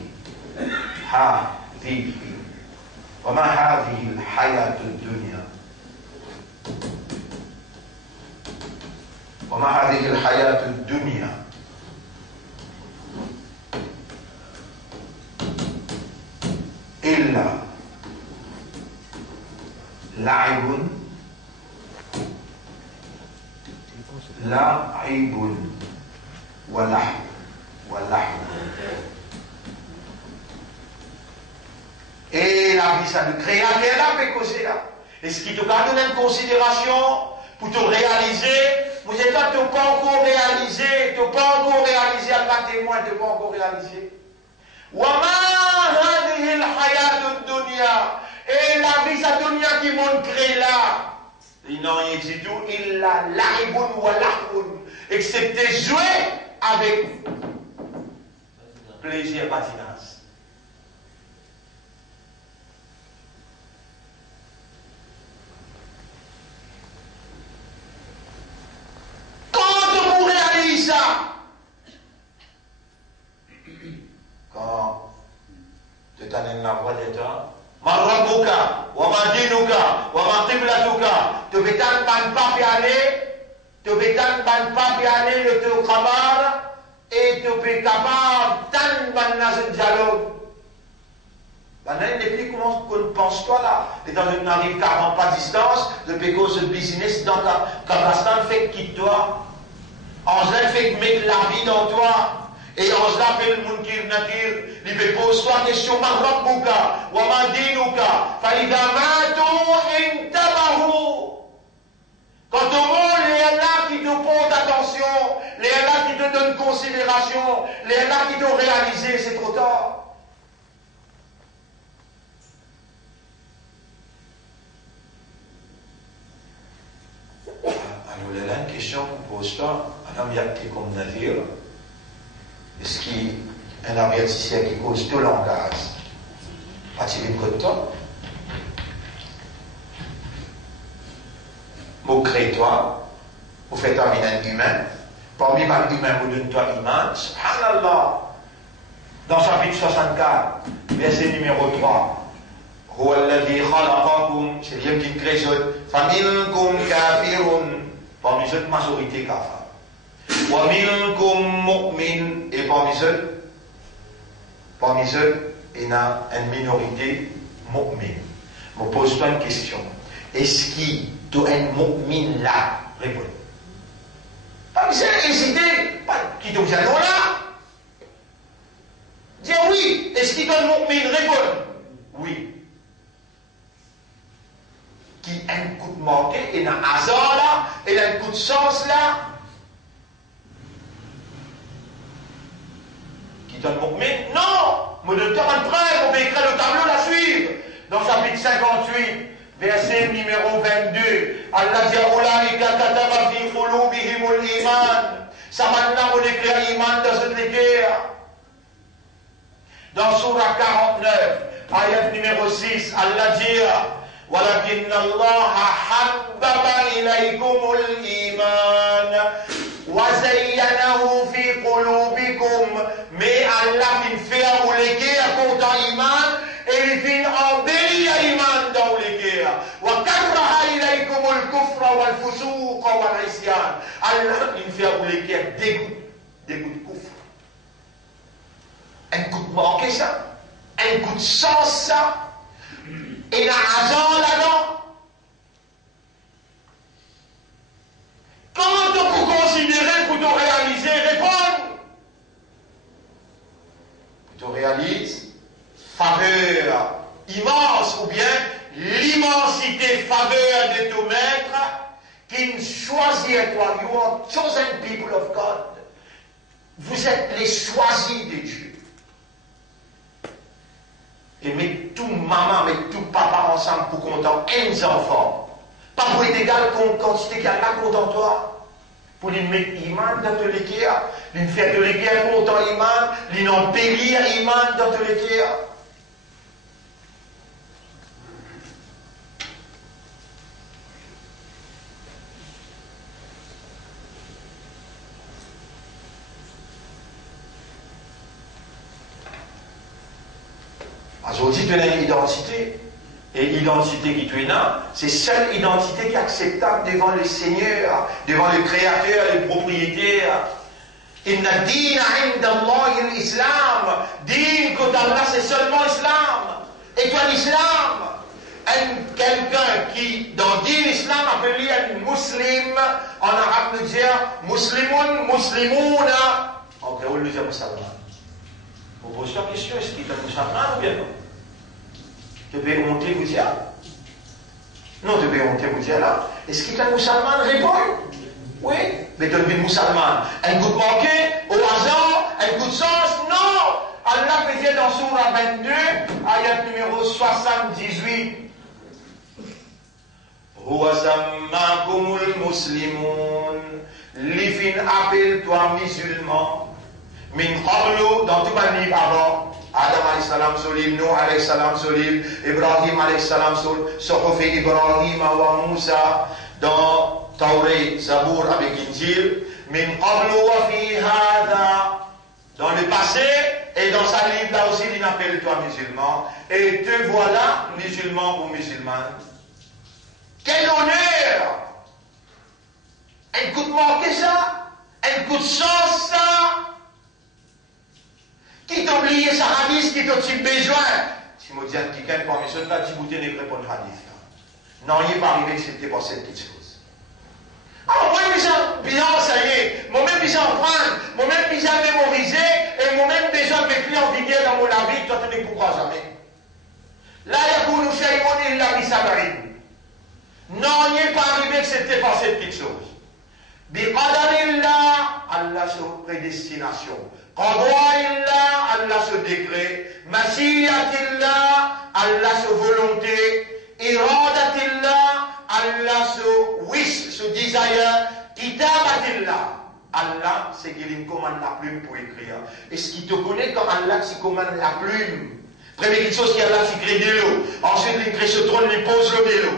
wa ma hadhihi al-hayatu ad-dunya wa ma hadhihi al-hayatu ad-dunya illa la'ibun wa lahu. Et la vie, ça le créateur là, peut causer là. Et ce qui te garde en considération pour te réaliser, vous êtes là, tu n'as pas encore réalisé, à pas témoin, tu n'as pas encore réalisé. Et la vie, ça dunya qui monte créé là. Il n'en rien du tout, il a la'ibun wa lahun, excepté jouer avec plaisir patinage. Quand vous réalisez ça, quand tu t'en es la voie des temps, ma rabbuka, wa ma dinuka, wa ma qiblatuka, tu bétan ban pas aller, le te khabar, et tu peux capable tan ban nas dialogue. Maintenant, il n'est plus comment qu'on pense toi là. Et dans une arrive 40 pas distance, de péco ce business dans Kabastan fait quitte toi. Angela fait mettre la vie dans toi. Et Angela fait le monde qui nature, il peut poser toi question, ma rabbuka, wa ma dinuka, fa idha matu intabahu. Quand au monde, les Allah qui te portent attention, les Allah qui te donnent considération, les Allah qui t'ont réalisé, c'est trop tard. Alors, il y a une question qu'on pose toi, Madame Yakti comme Nadir, est-ce qu'il y a un avertisseur qui cause tout langage? A-t-il une côte toi? Vous créez toi, vous faites un humain, parmi les humains, vous donnez toi iman, subhanallah, dans chapitre 64, verset numéro 3. هو الذي خلقكم, c'est Dieu qui crée ce, فمنكم كافر, parmi cette majorité kafir, ومنكم مؤمن, et parmi eux, il y a une minorité mu'min. Je me pose toi une question. Est-ce qu'il y a un mu'min là? Réponds. Pas besoin d'hésiter. Qui te dit non là? Dis oui. Est-ce qu'il y a un mu'min? Réponds. Oui. Qui a un coup de manqué, il y a un hasard là, il y a un coup de chance là. Qui donne mon mu'min? Non! Mais le temps en train, on va écrire le tableau la suivre. Dans chapitre 58, verset numéro 22. Allah dit Ulaika kataba fi qulubihimul iman. Ça maintenant on écrit iman dans cette guerre. Dans Surah 49, ayat numéro 6, Allah dit ولكن الله حبب إليكم الإيمان وزينه في قلوبكم. Mais Allah vient faire ou les guerres contre l'iman et il vient embellir l'iman dans les guerres. وكره إليكم الكفر والفسوق والعصيان. Allah vient faire ou les guerres des coups de kufr. Un coup de manqué ça, un coup de chance ça. Et la raison là-dedans. Comment vous considérez pour te réaliser? Répondre. Pour te réaliser faveur immense ou bien l'immensité faveur de ton maître qui choisit toi. You are chosen people of God. Vous êtes les choisis de Dieu. et mettre tout maman, mettre tout papa ensemble pour content un enfant. Pas pour être égal quantité qu'il y a là content toi. Pour lui mettre iman dans tous les cas, lui faire tous les cas content iman, lui en périr iman dans tous les cas. Aujourd'hui, tu as une identité. Et l'identité qui tu as, c'est seule identité qui est acceptable devant le Seigneur, devant le Créateur, le propriétaire. Inna dina inda Allah l'islam. Din que d'Allah, c'est seulement l'islam. Et toi, l'islam, quelqu'un qui, dans din l'islam, appelé un musulman, en arabe, nous dit muslimoun, muslimouna. En créole, nous dit musulman. Vous posez la question, est-ce qu'il est un musulman ou bien non? Tu peux remonter, vous dire? Non, tu peux remonter, vous dire là. Est-ce qu'il est un musulman? Répond. Oui. Mais tu es un musulman. Un coup de manqué, au hasard, un coup de sens? Non. Allah peut dire dans Surah 22, ayat numéro 78. Huwa sammakumul muslimun. L'ifin appelle-toi musulman. Min qablu, dans tout le livre avant, Adam alayhi salam solib, Nuh alayhi salam solib, Ibrahim alayhi salam solib, Sohuf Ibrahim wa Moussa, dans Tawré, Zabour avec Injil, Min qablu wa fi hada, dans le passé, et dans sa livre là aussi, il appelle toi musulman, et te voilà musulman ou musulmane. Quel honneur! Un coup de manquer ça, un coup de chance ça. Qui t'a oublié sa hadith, qui t'a-tu besoin? Si je dis à quelqu'un parmi ceux là, tu bouteilles ne répondre hadith. Non, il n'est pas arrivé que c'était pas cette petite chose. Alors, moi, bien, ça y est, moi-même, bien apprendre, moi-même, bien mémoriser, et moi-même, déjà, mes clients viguer dans mon avis, toi, tu ne pourras jamais. Là, il y a nous faire une la vie sabarine. Non, il n'est pas arrivé que c'était pas cette petite chose. Biqadarillah, Allah sur prédestination. Qadwa'illah, Allah ce décret. Mashiyatillah, Allah ce volonté. Iradatillah, Allah ce wish, ce desire. Kitabatillah, Allah c'est qu'il me commande la plume pour écrire. Est-ce qu'il te connaît quand Allah s'y commande la plume? Première chose qu'il y a là, c'est créer de l'eau. Ensuite, il crée ce trône, il pose le vélo.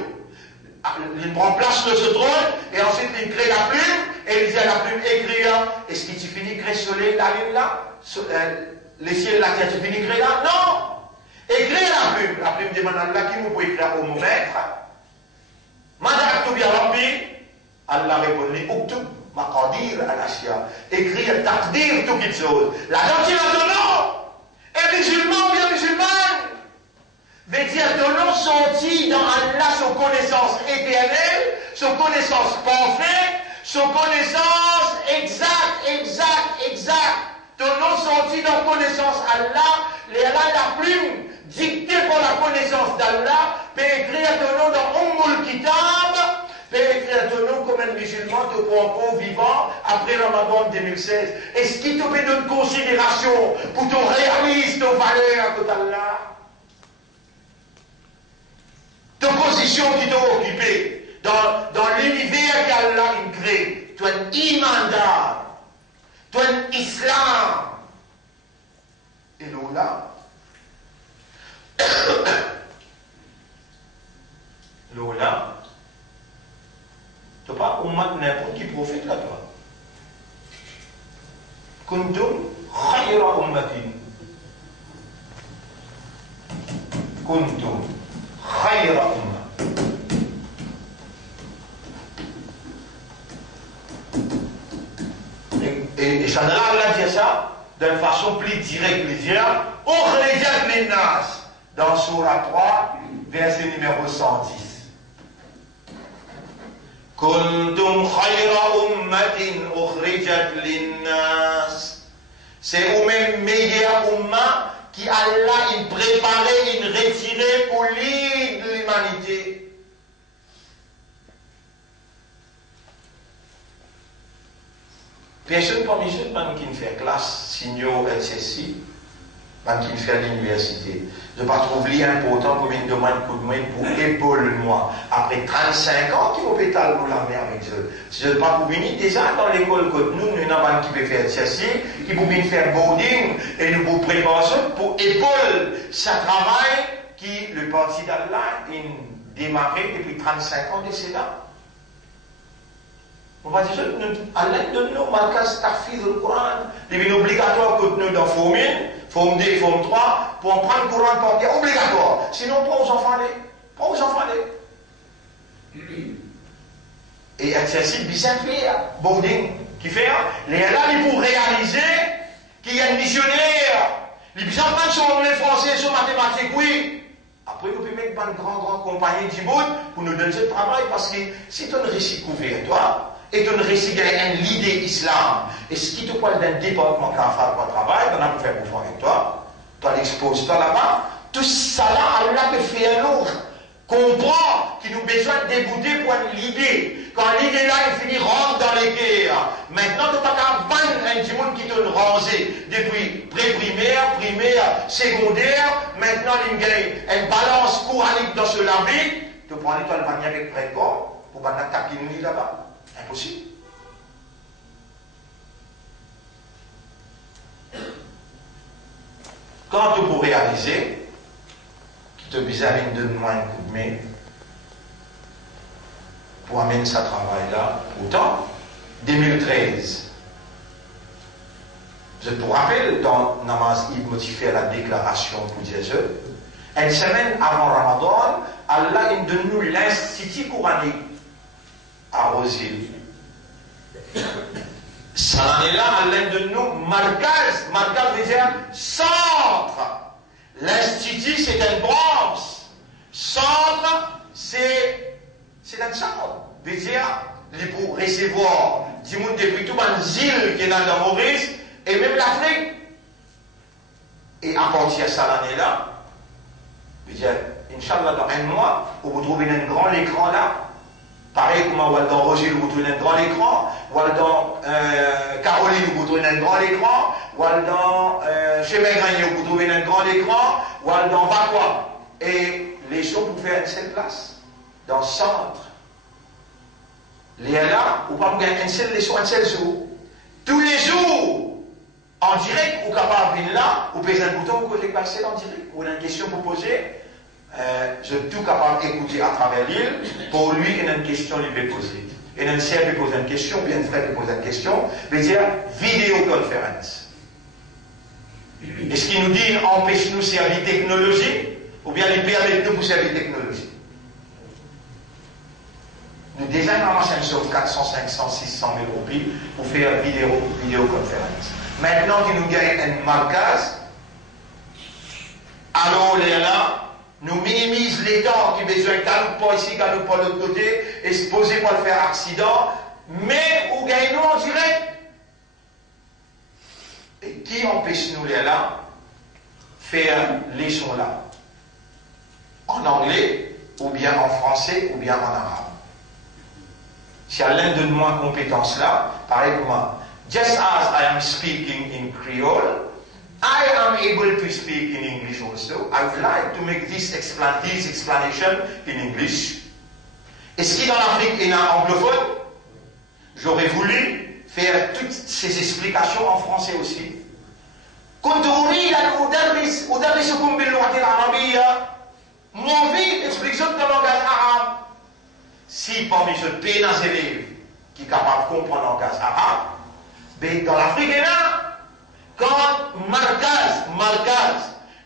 Il prend place de ce trône, et ensuite il crée la plume, et il dit à la plume écrire. Est-ce qu'il finit de créer le soleil, la lune là, les ciels, la terre, tu finis de créer là? Non! Écrire la plume demande à Allah qui vous peut écrire au maître. Madame bien Rabbi, Allah répondit, Uktub, Maqadir al-Ashya. Écrire, takdir, tout quelque chose. La gentille maintenant, et musulman, bien musulman. Veut dire que l'on sentit dans Allah son connaissance éternelle, son connaissance parfaite, son connaissance exacte. Que l'on sentit dans connaissance Allah, la plume dictée par la connaissance d'Allah, peut écrire ton nom dans Ummul Kitab, peut écrire ton nom comme un musulman te prend encore vivant après Ramadan 2016. Est-ce qu'il te fait une considération pour ton réalisme, ton valeur que d'Allah? De position qui t'a occupé dans l'univers qu'Allah a créé. Tu as un iman, tu as un islam. Et là, tu n'as pas n'importe qui prophète là, toi. Kuntum khayra ummatin. Kuntum khayra umma. Et Chanel a dit ça d'une façon plus directe, plus directe. Dans Surah 3, verset numéro 110. Kuntum khayra ummatin ukhrijat linnas. C'est vous-même meilleur umma qui Allah il préparait, il retirait pour l'humanité. Personne parmi ceux qui fait classe, signaux, etc. quand il fait l'université. Je ne pas trouver important pour me demander un coup de main pour épaule moi. Après 35 ans, qui m'hôpital pour la mer avec eux. Je ne pas pour venir déjà dans l'école que nous avons qui peut faire ceci, qui peut venir faire boarding, et nous vous préparons pour épaule. Ça travail qui, le parti d'Allah, a démarré depuis 35 ans de cela. On va dire, Allah donne nous marquage tafsir du Coran. Il est obligatoire que nous dans forme 1, forme 2, forme 3, pour en prendre le Coran par cœur, obligatoire. Sinon, pas aux enfants. Pas aux enfants. Et exercice bizarre, boarding, qui fait, les là, il pour réaliser qu'il y a un missionnaire. Les bizarres, pas sur les français, sur mathématiques, oui. Après, nous pouvons mettre une grande compagnie de Djibouti pour nous donner ce travail, parce que si tu as un récit couvert, toi, et tu as un récit de l'idée islam, et ce qui te parle d'un département qui a fait pour travail, tu as pour faire pour avec toi, tu l'exposes toi là-bas, tout ça là, Allah peut faire un autre. Comprend qu'il nous besoin de débouter pour l'idée. Quand l'idée là, il finit rentre dans les guerres. Maintenant, tu n'as pas qu'à vendre un petit monde qui te rangé depuis pré-primaire, primaire, secondaire. Maintenant, elle balance coranique dans ce lavé. Tu prends l'étoile vanille avec près de corps pour pas attaquer une là-bas. Impossible. Quand tu peux réaliser, te bizarre de moi un coup de main pour amener ce travail-là. Autant, 2013, je te rappelle, dans Namaz Ibn fait la déclaration pour Jésus, une semaine avant Ramadan, Allah donne nous l'institut coranique à Rosil. Ça là, Allah donne nous marquage veut dire centre. L'institut, c'est une branche. Centre, c'est un centre. Veut dire, il pour recevoir du monde depuis tout les îles qui est dans Maurice, et même l'Afrique. Et à partir de ça l'année-là, veut dire, Inch'Allah, dans un mois, vous trouvez un grand écran là. Pareil comme dans Roger, vous trouvez un grand écran. Ou dans Caroline, vous trouvez un grand écran. Ou dans chez Megagné, vous trouvez un grand écran. Ou dans Vacua. Et les choses, vous faites une seule place. Dans le centre. Les là, vous pouvez gagner une seule leçon, un seul jour. Tous les jours, en direct, vous capable de venir là, vous pouvez un bouton, vous pouvez passer en direct. Vous avez une question pour poser. Je suis tout capable d'écouter à travers l'île. Pour lui, il y a une question qu'il veut poser. Et un sœur peut poser une question, ou bien un frère peut poser une question, veut dire vidéoconférence. Et ce qu'il nous dit, empêche-nous de servir technologie, ou bien il permet nous pour servir technologie. Nous déjà ramassons sur 400, 500, 600 000 roupies pour faire vidéoconférence. Maintenant qu'il nous gagne un marquage, alors les là, nous minimisons les temps qui besoin de pas ici, pas de l'autre côté, et se poser pour le faire accident, mais où gagnons en direct. Et qui empêche nous les là faire les sons là en anglais, ou bien en français, ou bien en arabe. Si Allah donne moi compétence là, pareil pour moi. Just as I am speaking in Creole, I am able to speak in English also. I would like to make this explanation in English. Est-ce qu'il dans l'Afrique est un anglophone? J'aurais voulu faire toutes ces explications en français aussi. كنت أريد أن أدرسكم باللغة العربية. Mon envie d'explication de langage arabe. Si parmi ce pays dans ces élèves qui sont capables de comprendre le langage arabe, mais dans l'Afrique est là. Quand marquage,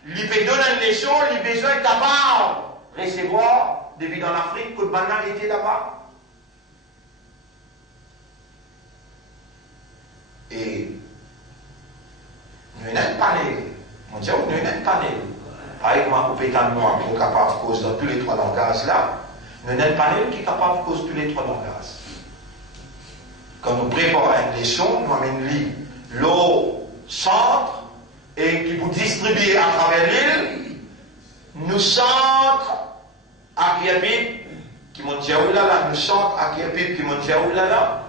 il peut donner une leçon, il a besoin capable de recevoir, depuis dans l'Afrique, que le banal était là-bas. Et nous n'avons pas panel. On dit, nous n'avons pas panel. Par exemple, au pétale noir, qui est capable de cause dans tous les trois langages là, nous n'avons pas panel qui est capable de cause tous les trois langages. Quand nous préparons une leçon, nous amenons l'eau centre et qui vous distribue à travers l'île, nous centre à Kiapip, qui monte là, nous centre à Kiapip, qui monte là.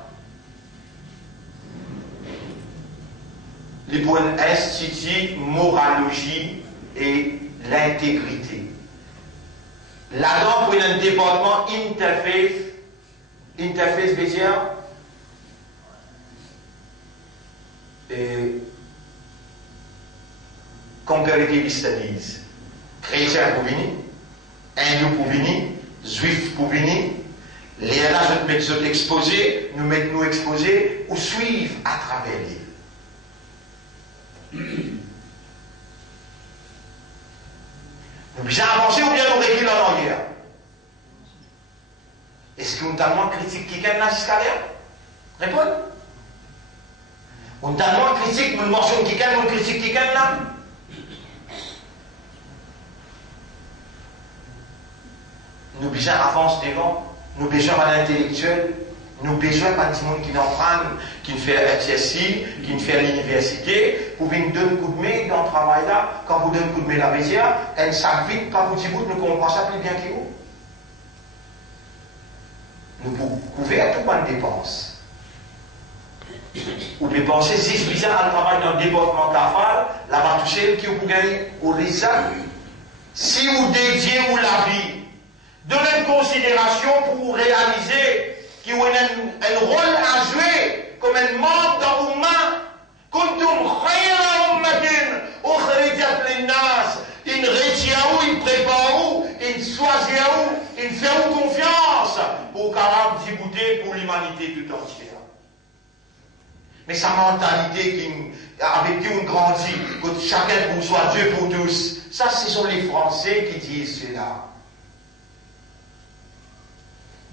les pour un institut moralogie et l'intégrité. Là-dedans, pour un département interface veut dire comparative studies. Chrétien pour venir, hindou pour venir, juif pour venir, les là je te mets nous exposés, nous exposés ou suivre à travers l'île. Nous bien avancer ou bien nous reculer en arrière? Est-ce que nous avons critique qui gagne là jusqu'à là? Répondez. Nous avons critique, nous mentionnons qui gagne, nous critique qui gagne là? Nous besoin avance devant, nous besoin d'un intellectuel, nous besoin d'un petit monde qui n'apprend, qui ne fait HSI, qui ne fait l'université, pour venir donner un coup de main dans le travail là, quand vous donnez un coup de main la média, elle savent vite, quand vous dites vous, nous comprenons ça plus bien que vous. Nous pouvons couvrir tout bonne dépense. Ou dépenser 6% à le travail dans le département CAFAL, la va toucher qui vous gagner au résultat. Si vous dédiez ou la vie, donnez une considération pour réaliser qu'il y a un rôle à jouer comme un membre dans l'Oumma. Kuntum khayra ummatin ukhrijat linnas. Il retient où, il prépare où, il choisit où, il fait où confiance pour capable d'y pour l'humanité tout entière. Mais sa mentalité avec qui on grandit, que chacun pour soi, Dieu pour tous, ça ce sont les Français qui disent cela.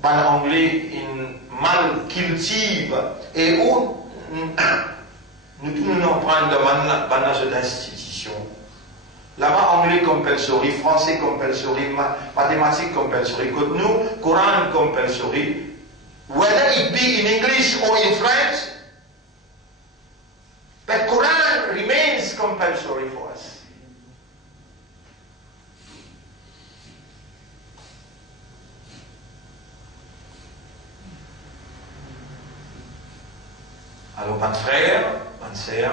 En anglais, ils mal cultive et où nous tous nous prenons dans cette institution. Là-bas, anglais compulsory, français compulsory, mathématiques compulsory, nous, Coran compulsory, whether it be in English or in French, but Quran remains compulsory for us. Alors, mon frère, ma sœur,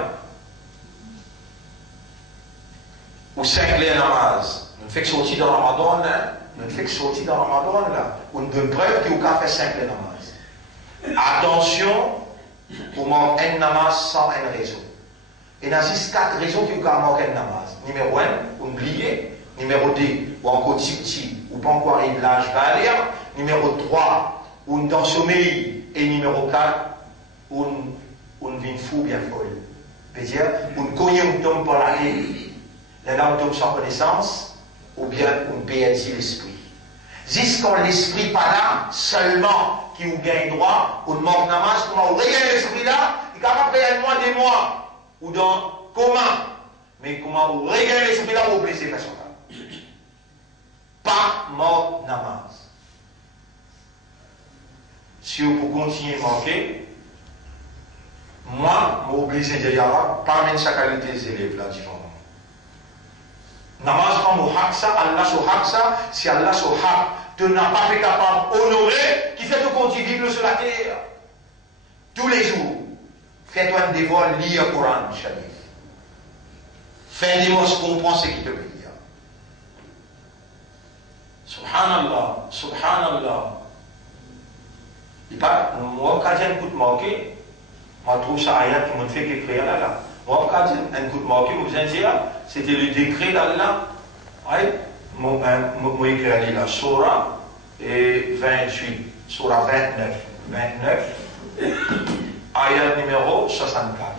ou 5 les namaz, nous fait sortir dans Ramadan, nous fait sortir dans Ramadan, là, on donne preuve qu'il y a fait 5 les namaz. Attention, pour manquer un namaz sans une raison. Il y a juste 4 raisons qui ont manqué un namaz. Numéro 1, oublier. Numéro 2, ou encore petit, ou pas encore arrivé l'âge va aller. Numéro 3, ou dans le sommeil. Et numéro 4, on vient fou bien folle. C'est-à-dire, on connaît un tombe par la vie, là on tombe sans connaissance, ou bien on perd l'esprit. Jusqu'à l'esprit pas là, seulement qui vous gagne droit, on manque namaz, comment on regarde l'esprit là, il est capable de payer un mois, des mois, ou dans comment, mais comment on regarde l'esprit là, vous blessez personne là. Pas mort namaz. Si vous pouvez continuer à manquer, moi, je m'oblige à dire, parmi chaque qualité des élèves là, différents. Namaz pas mon haq ça, Allah so haq ça, si Allah so haq, tu n'as pas fait capable d'honorer, qui fait que tu vivre sur la terre. Tous les jours, fais-toi un devoir, lis le Coran, Sharif. Fais un devoir, comprends ce qui te plaît. Subhanallah, Subhanallah. Il pas, moi, quand j'ai un coup de manqué, moi, je trouve ça ayat qui me fait écrire là. Moi, quand j'ai un coup de manqué, vous allez dire, c'était le décret d'Allah. Oui, moi, écrit là, Surah et 28, Surah 29, ayat numéro 64.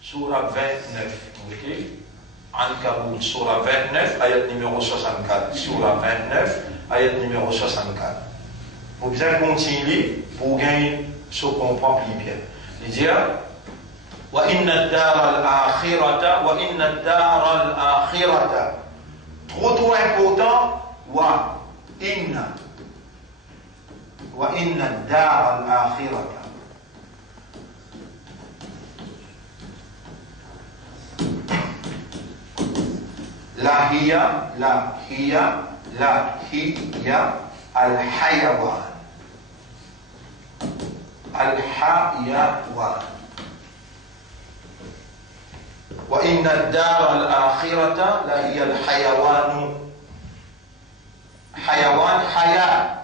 Surah 29, ok? Ankabut, Surah 29, ayat numéro 64. Surah 29, ayat numéro 64. Vous bien continuer pour gagner ce qu'on comprend plus bien. Il dit wa inna ad-dar al-akhirata. Trop important, wa inna ad-dar al-akhirata. La hiya al-hayawan. الحيوان وإن الدار الآخرة لهي الحيوان حيوان حياة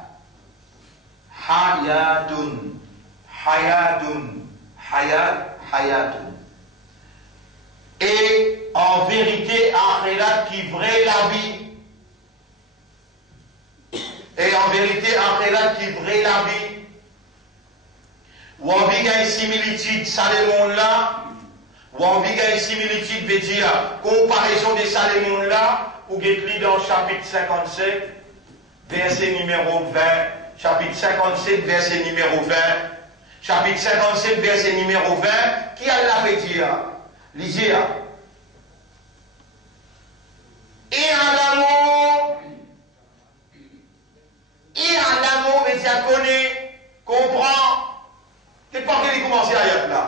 حياة حياة حياة حياة et en vérité akhirat qui vraie la vie et en vérité akhirat qui vraie la vie ou en vie une similitude ça le monde là ou en vie une similitude veut dire comparaison de ça le monde là ou get dans chapitre 57 verset numéro 20 chapitre 57 verset numéro 20 chapitre 57 verset numéro 20 qui a la veut dire lisez et en l'amour, mais tu connais, comprends. C'est pas qu'il commence à y être là.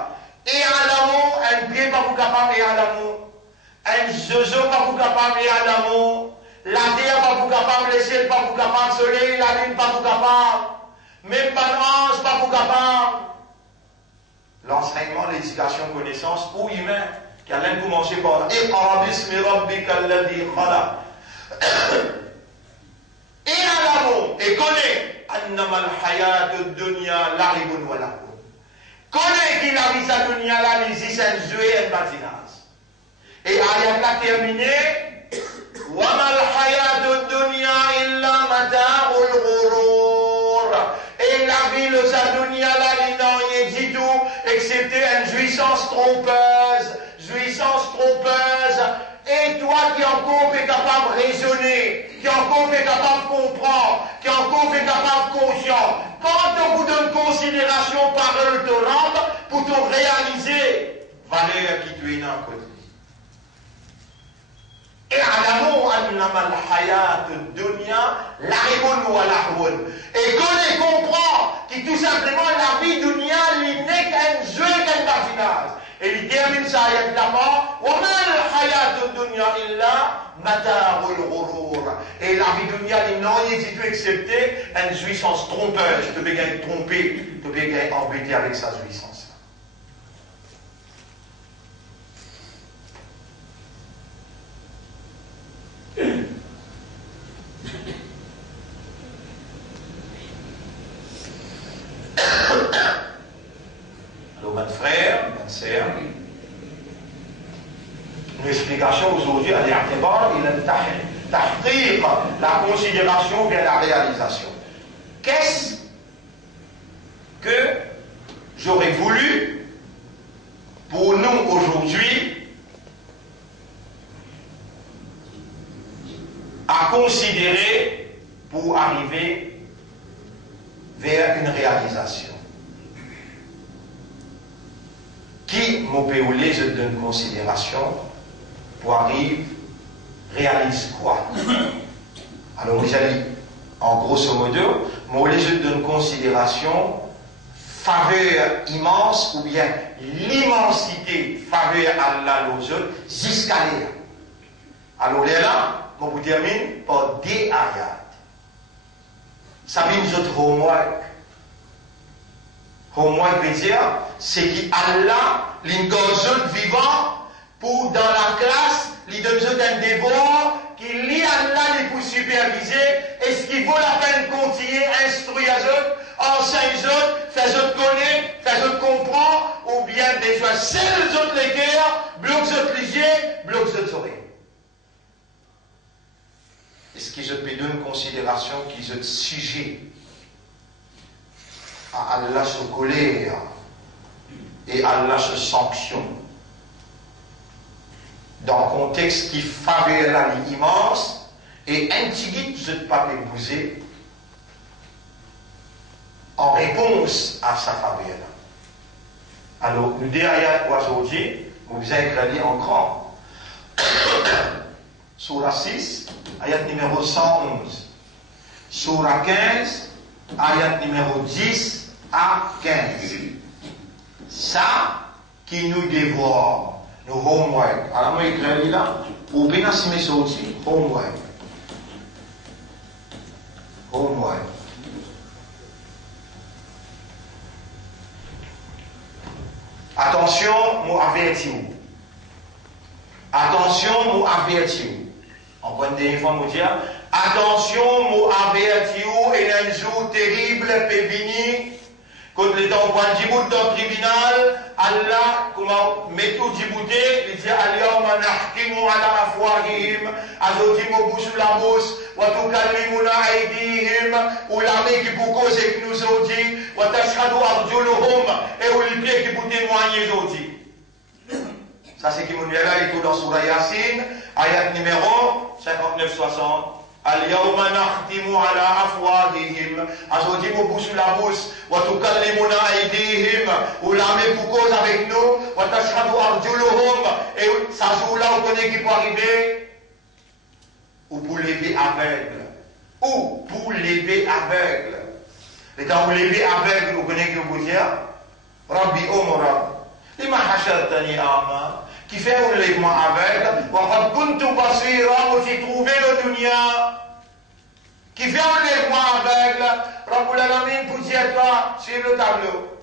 Et en l'amour, un pied pas vous capable et en l'amour. Un zozo pas vous capable et en l'amour. La terre pas vous capable, le ciel pas vous capable, le soleil, la lune pas vous capable. Même pas l'ange pas vous capable. L'enseignement, l'éducation, connaissance pour humain. Qui a même commencé par Iqra bismi rabbika alladhi khalaq. Et en l'amour, et connaît annama al-hayat ad-dunya la'ibun wa lahun. Connaît qu'il a vu sa dunya là, les is en jouer en bâtinage. Et ayat là terminé, wa ma al-hayat ad-dunya illa mata'ul ghurur. Et la vie de sa dunya là, il n'a rien dit tout, excepté une jouissance trompeuse. Jouissance trompeuse, et toi qui encore es capable de raisonner, qui encore es capable de comprendre, qui encore es capable de conscient, quand on vous donne considération parole te rendre pour te réaliser valeur qui tu es dans le côté. Et à l'amour, annama al-hayat ad-dunya la'ibun wa lahun. Et qu'on comprend que tout simplement la vie dunya n'est qu'un jeu, qu'un patinage. Et il termine ça ayat là-bas, wa ma al-hayat ad-dunya illa mata'ul ghurur. Et la vie dunya, il n'a rien du tout excepté une jouissance trompeuse. Tu peux bien tromper, tu peux bien embêter avec sa jouissance. Alors, mes frères, mes sœurs, une explication aujourd'hui à l'irtibar, il est tahqiq, la considération via la réalisation. Qu'est-ce que j'aurais voulu pour nous aujourd'hui à considérer pour arriver vers une réalisation? Qui m'opéolé, je donne considération pour arriver, réalise quoi? Alors, vous allez, en grosso modo, moi, je donne considération, faveur immense ou bien l'immensité, faveur à Allah aux autres, jusqu'à là. Alors, là, je vous termine par des ayats. Ça veut dire notre homework. Homework veut dire, c'est qu'Allah, l'inconscient vivant, pour dans la classe, il donne un devoir, qu'il lit Allah les pour superviser, est-ce qu'il vaut la peine continuer à instruire les autres, enseigner les autres, faire les autres connaître, faire les autres comprendre, ou bien déjà, c'est les autres les guerres, bloquent les autres les yeux, bloquent les autres oreilles. Est-ce que je peux donner considération qu'ils sont sujets à Allah se colère et Allah se sanctionne dans un contexte qui faveur la ligne immense et intimide je ne peux pas m'épouser en réponse à sa faveur. Alors, nous derrière aujourd'hui, vous avez écrit en grand. Surah 6, ayat numéro 111. Surah 15, ayat numéro 10 à 15. Ça qui nous dévore, nos homework. Alors, moi, écrit là, ou bien si mes aussi, homework. Homework. attention, moi avertis. Attention, moi avertis. En point de fois, moi dire, attention, moi avertis, et un jour terrible peut venir. Quand les temps point Djibouti dans le tribunal, Allah, comment met tout Djibouti, il dit, Al-Yawma nahkimu ala afwahihim, azotimu bouche la bouche, wa tukallimuna aydihim, ou l'armée qui vous cause et qui nous a dit, wa tashhadu arjuluhum, et ou les pieds qui vous témoignent aujourd'hui. Ça c'est qui nous dit là, il est tout dans Surah Yasin, ayat numéro 59-60. Al-Yawma nakhtimu ala afwahihim, azotimu bouche la bouche, wa tukallimuna aydihim, ou l'armée vous cause avec nous, wa tashhadu arjuluhum, et ça joue là, vous connaissez qui peut arriver, ou pour lever aveugle, ou pour lever aveugle. Et quand vous levez aveugle, vous connaissez qui vous dire, Rabbi Omra, lima hashartani ama, qui fait un lèvement aveugle, wa qad kuntu basira, vous y trouvez le dunya, qui fait un lèvement aveugle, Rabbul Alamin pour dire toi sur le tableau.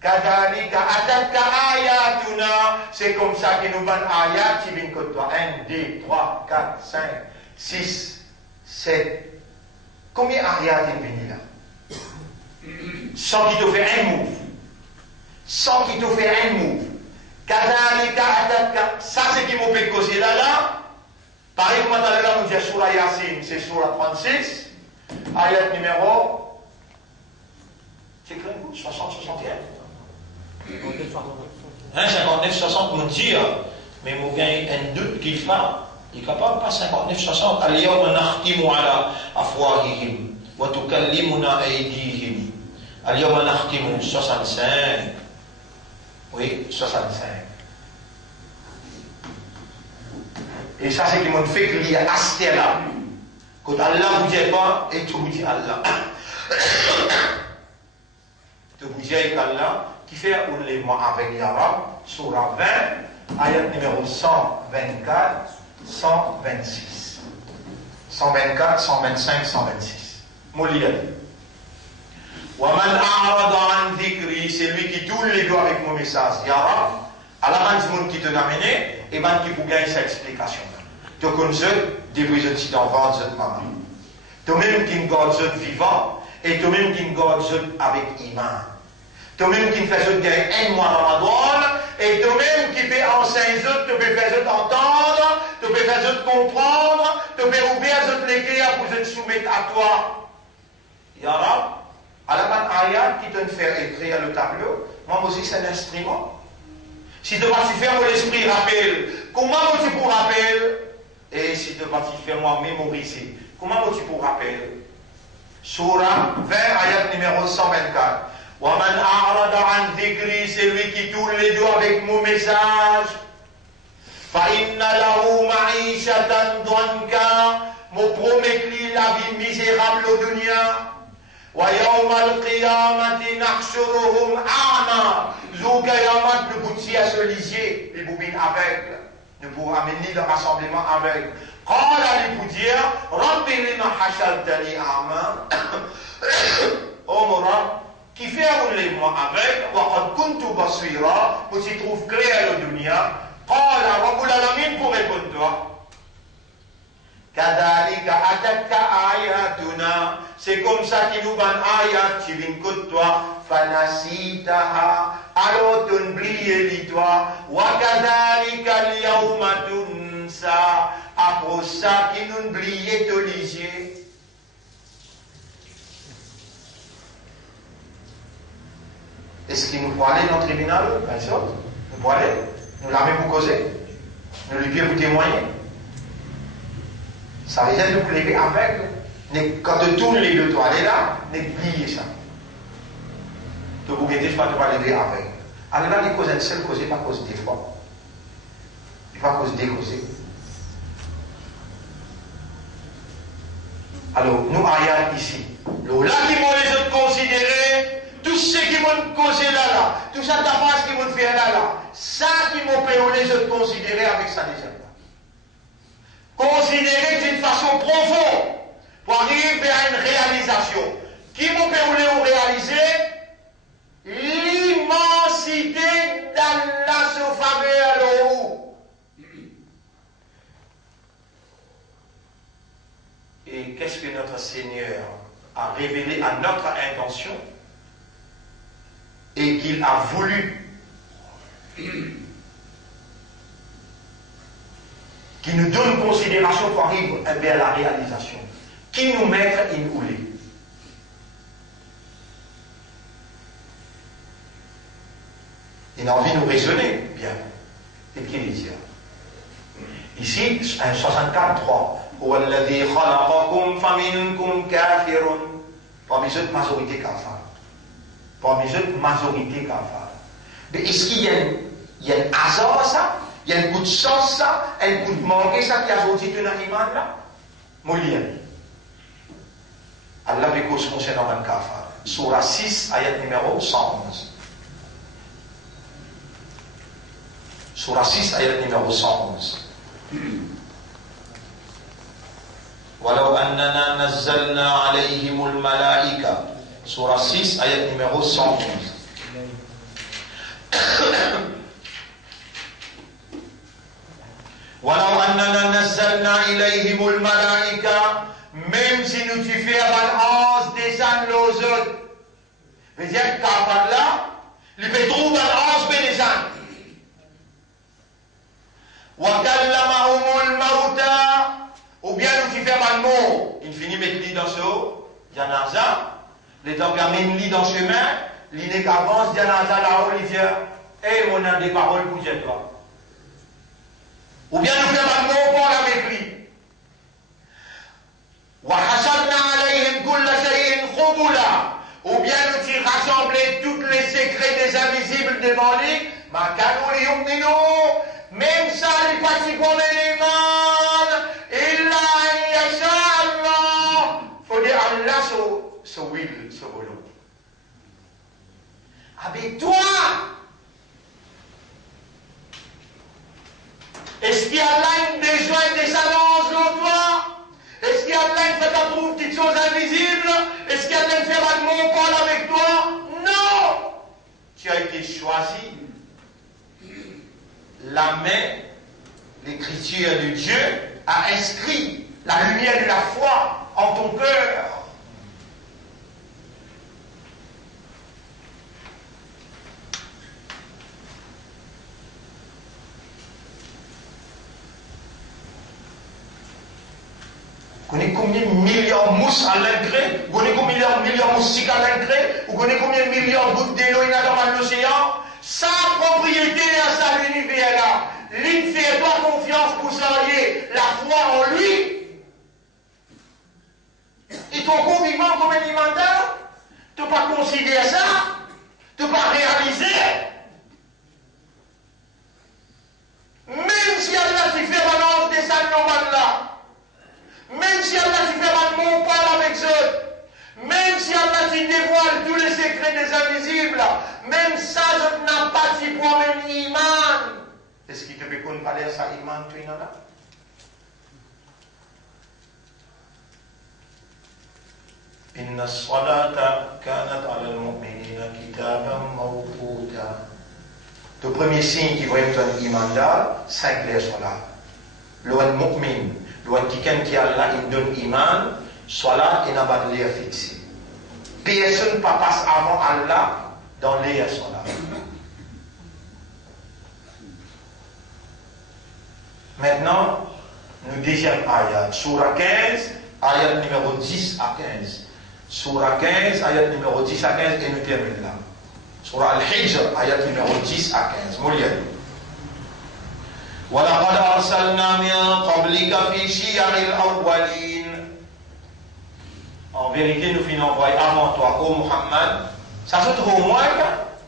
Kadalika atatka ayatuna, c'est comme ça que nous bannes ayat qui viennent que toi. 1, 2, 3, 4, 5, 6, 7. Combien ayat il vient là? Sans qu'il te fait un move. Sans qu'il te fait un move. Kadalika atatka, ça c'est qui m'ont fait causer là. Pareil comme là, nous disons Surah Yasin, c'est Surah 36, ayat numéro, c'est quoi, 60, 61 59, 60, nous dire, mais nous gagnons un doute qu'il fait, il est capable pas 59, 60, Al-Yawma nakhtimu ala afwahihim, wa tukallimuna aydihim, Al-Yawma nakhtimu 65, oui, 65. Et ça, c'est qui m'a fait qu'il y a asté là. Quand Allah vous dit pas, et tu vous dis Allah. Tu vous dis qu'Allah, qui fait un lèvement avec l'Arab, Surah 20, ayat numéro 124, 126. 124, 125, 126. Mouliad. Waman a'rada an dhikri, c'est lui qui tourne les doigts avec mon message. Yarab, à la fin du monde qui te l'a amené, et ben qui vous gagne cette explication. Tu connais des prisonniers d'enfants, de maman. Toi-même qui garde vivant, et toi-même qui garde avec iman. Toi-même qui fait gagner un mois Ramadan, et toi-même qui peut enseigner, tu peux faire entendre, tu peux faire comprendre, tu peux ouvrir les clés pour te soumettre à toi. Yarab, à la fin ayat qui te fait écrire le tableau, moi aussi c'est un instrument. Si tu vas faire l'esprit rappel, comment tu pour rappel? Et si tu vas faire moi mémoriser, comment tu pour rappel? Surah 20, ayat numéro 124. Waman a'rada an dhikri, c'est lui qui tourne les doigts avec mon message. Fa inna lahu ma'ishatan dhanka, me promet la vie misérable au dunya. Wa yawma al-qiyamati nahshuruhum a'ma. Zou Kayamat, le boutier à ce lisier, les boubines aveugles, ne pourra amener dans rassemblement aveugle. Qala les boudières, Rabbi lima hashaltani a'ma. Oh mon Rab, qui fait un lèvement aveugle, wa qad kuntu basira, où tu trouves clair le dunya. Qala Rabbul Alamin pour répondre toi. Kadalika atatka ayatuna, c'est comme ça qu'il nous banne ayat, qui vient que toi, fanasitaha, alors tu oublies l'histoire, wa kadalika al-yawma tunsa, après ça qui nous oublies te lisier. Est-ce qu'il nous faut aller dans le tribunal, bien sûr? Nous pouvons aller, nous l'avons pour causer, nous lui pouvons vous témoigner. Ça veut dire que vous levez avec, quand tu tournes les deux toiles là, n'oubliez ça. Tu vous guettez, je ne vais pas lever avec. Alors là, les causes, une seule cause, pas cause des fois. Il pas cause des causes. Alors, nous, ayat ici. Là qui m'ont les autres considérés, tout ce qui m'ont causé là, tout ça d'avance qui m'ont fait là, ça qui m'ont payé les autres considérés avec ça déjà. Considérer d'une façon profonde pour arriver à une réalisation. Qui m'ont permis de réaliser l'immensité d'Allah. a révélé à notre intention et qu'il a voulu qui nous donne considération pour arriver à la réalisation. Qui nous met in oulé. Il a envie de nous raisonner, bien. Et qui dit ça? Ici, 64.3. وَالَّذِي خَلَقَكُمْ فَمِنْكُمْ كَافِرٌ. Parmi cette majorité kafar. Parmi cette majorité kafar. Mais est-ce qu'il y a un hasard ça? Il y a un coup de chance ça? Un coup de manqué ça qui a sorti un animal là? Moulien. Allah bécose concernant un kafar. Surah 6, ayat numéro 111. Surah 6, ayat numéro 111. ولو أننا نزلنا عليهم الملائكة سورة 6 آية numéro 111 ولو أننا نزلنا إليهم الملائكة même si nous tu fais un ange descendre aux autres veut dire que par là il peut trouver un ange descendre وكلمهم الموتى ou bien nous qui faisons un mot, il finit mettre lit dans ce haut, Janaza, les temps qu'il amène lit dans le chemin, l'idée qu'avance, Janaza là-haut, il dit, hey, on a des paroles pour dire toi. Ou bien nous faisons un mot, on parle avec lui. وَحَشَرْنَا عَلَيْهِمْ كُلَّ شَيْءٍ خُبُلًا. Ou bien nous qui rassembler tous les secrets des invisibles devant lui, مَا كَانُوا لِيُؤْمِنُوا. Même ça, il n'est pas si bon les mains. Il faut dire Allah ce will, ce volant. Avec toi, est-ce qu'il y a là un besoin de s'annoncer dans toi? Est-ce qu'il y a là une fait une petite chose invisible? Est-ce qu'il y a là une fait un mot parle avec toi? Non! Tu as été choisi. La main, l'écriture de Dieu a inscrit la lumière de la foi en ton cœur. Vous connaissez combien de milliards de mousses à l'engrès? Vous connaissez combien de milliards de moustiques à l'engrès? Vous connaissez combien de milliards de gouttes d'eau il y a dans l'océan? Sa propriété à sa l'univers là. L'une fait toi confiance pour s'allier la foi en lui. Et ton convivant comme un immandat, tu n'as pas considéré ça, tu n'as pas réalisé. Même si Allah t'y fait un ange descendre normal là, même si Allah t'y fait un mot parle avec eux, même si Allah t'y dévoile tous les secrets des invisibles, même ça, je n'ai pas si pour même iman. Est-ce qu'il te peut qu'on parle ça iman, tu n'en as? Inna as-salata kanat ala al-mu'minina kitaban mawquta. Le premier signe qui va être un iman, 5 les salat. Le mu'min, le quelqu'un qui Allah il donne iman, salat et n'a pas de l'air fixé. Personne ne passe avant Allah dans l'air salat. Maintenant, nous deuxième ayat, surah 15, ayat numéro 10 à 15. Surah 15, ayat numéro 10 à 15, et nous terminons là. Surah Al-Hijr, ayat numéro 10 à 15. Mouliane. وَلَقَدْ أَرْسَلْنَا مِنْ قَبْلِكَ فِي شِيَعِ الْأَوَّلِينَ. En vérité, nous finissons envoyer avant toi, ô Muhammad. Ça se trouve au moins,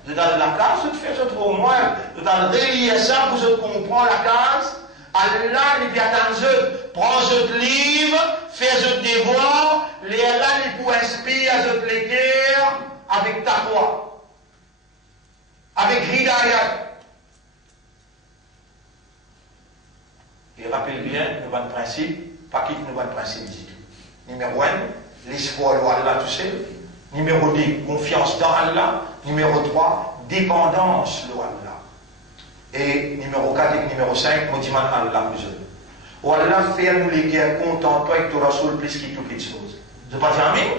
de dans la case, se trouve au moins, de dans le relier ça pour se comprendre la case. Allah, il vient dans eux, prend ce livre, fait ce devoir, les Allah, il peut inspirer à ce guerre avec taqwa, avec hidayat. Et rappelle bien, nous avons un principe, pas quitte nous avons un principe du tout. Numéro 1, l'espoir de Allah tout seul. Numéro 2, confiance dans Allah. Numéro 3, dépendance de Allah. Et numéro 4 et numéro 5, on demande à Allah plus eux. Ou Allah fait nous les guerres contents, toi avec ton Rasoul plus qu'il toute chose. Je ne pas dire amen.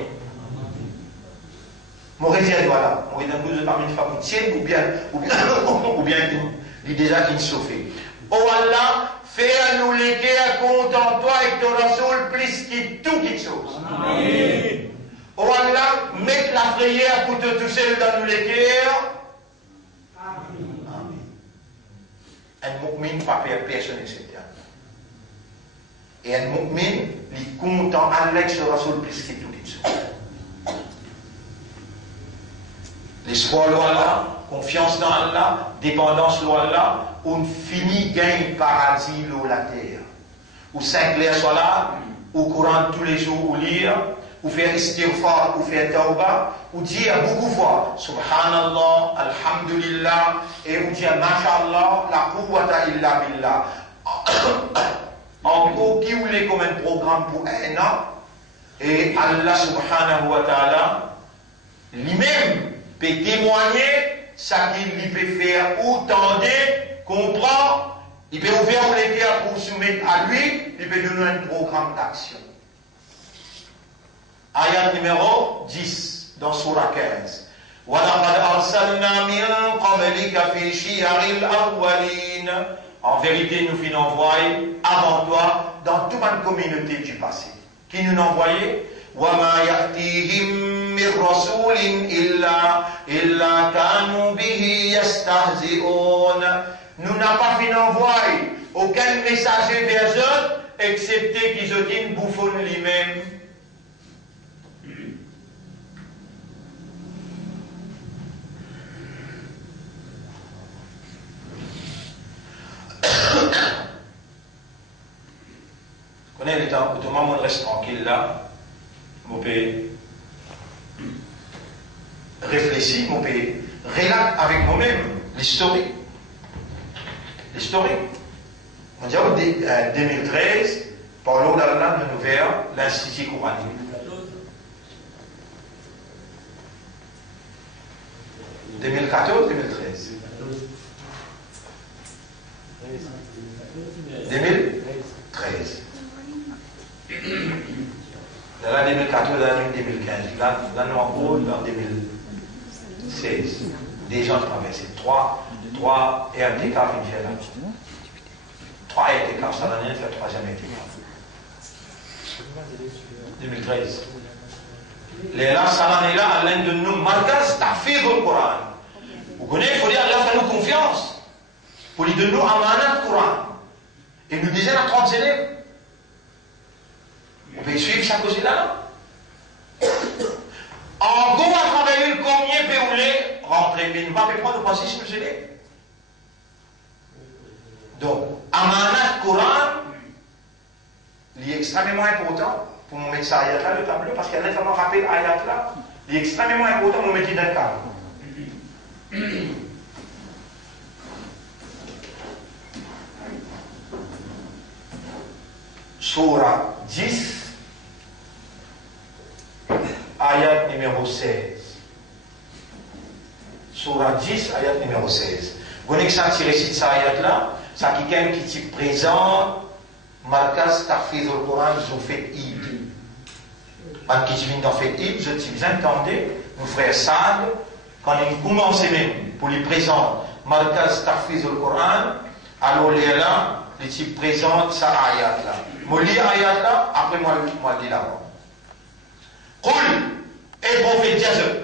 Mon réserve, voilà. Mon réserve, vous avez une femme tienne ou bien il déjà qu'il sauvé. Oh Allah, fais-nous les guerres contre toi et ton Rasoul plus que tout qui chose. Amen. Oh Allah, mets la prière pour te toucher dans nous les guerres. Amen. Un mu'min pas perdre personne, etc. Et un mu'min, il compte en Allah sur Rasoul plus que tout qui chose. L'espoir de Allah, confiance dans Allah, dépendance de Allah, on finit gagne paradis de la terre. Ou 5 l'air soit là, ou Coran tous les jours, ou lire, ou faire istighfar, ou faire tawbah, ou dire beaucoup de fois Subhanallah, Alhamdulillah, et ou dire Masha'Allah, la quwwata illa billah. En gros, qui voulait comme un programme pour un an, et Allah subhanahu wa ta'ala, lui-même, peut témoigner ce qu'il peut faire, ou tendre, comprendre, il peut ouvrir les cœurs pour soumettre à lui, il peut donner un programme d'action. Ayat numéro 10 dans Surah 15. وَلَقَدْ أَرْسَلْنَا مِنْ قَبْلِكَ فِي شِيَعِ الْأَوَّلِينَ. En vérité, nous finons envoyer avant toi dans toute une communauté du passé. Qui nous envoyait? وَمَا يَأْتِيهِمْ مِنْ رَسُولٍ إِلَّا كَانُوا بِهِ يَسْتَهْزِئُونَ. Nous n'avons pas fini d'envoyer aucun messager vers eux, excepté qu'ils ont une bouffonne lui-même. Vous connaissez le temps, au moment où on reste tranquille là, on peut réfléchir, on peut relater avec moi-même l'historique. L'historique. On dit en 2013, Paulo d'Allah nous ouvert l'Institut coranique. 2014, 2013. 2013. Dans l'année 2014, dans l'année 2015. Là, nous en gros, en 2016. Déjà traversé. 3 RTK finissent là. 3 RTK, ça l'année, c'est la 3e RTK. 2013. Les là, ça l'année là, l'un de nous, Marcas, t'as fait le Coran. Vous connaissez, il faut dire, Allah fait nous confiance. Pour lui donner nous amanat le Coran. Et nous disons à 30 élèves. On peut suivre chaque chose là. En gros, à travailler le combien peut rouler, rentrer, mais nous ne pouvons pas nous passer sur le élèves. Donc, amanat Coran, il est extrêmement important pour nous mettre ça ayat là, le tableau, parce qu'il y a notamment rappelé ayat là, il est extrêmement important pour nous mettre dans le cadre. Surah 10, ayat numéro 16. Surah 10, ayat numéro 16. Vous avez senti récit ça ayat là, ça qui quelqu'un qui te présente, Marcas Tahfiz au Coran, ils ont fait Id. Quand ils viennent dans fait Id, vous entendez, nos frères Sad, quand ils commencent même pour les présenter, Marcas Tahfiz au Coran, alors là, ils te présentent ça ayat là. Je lis ayat là, après moi je dis là. Qul, et prophète Jésus,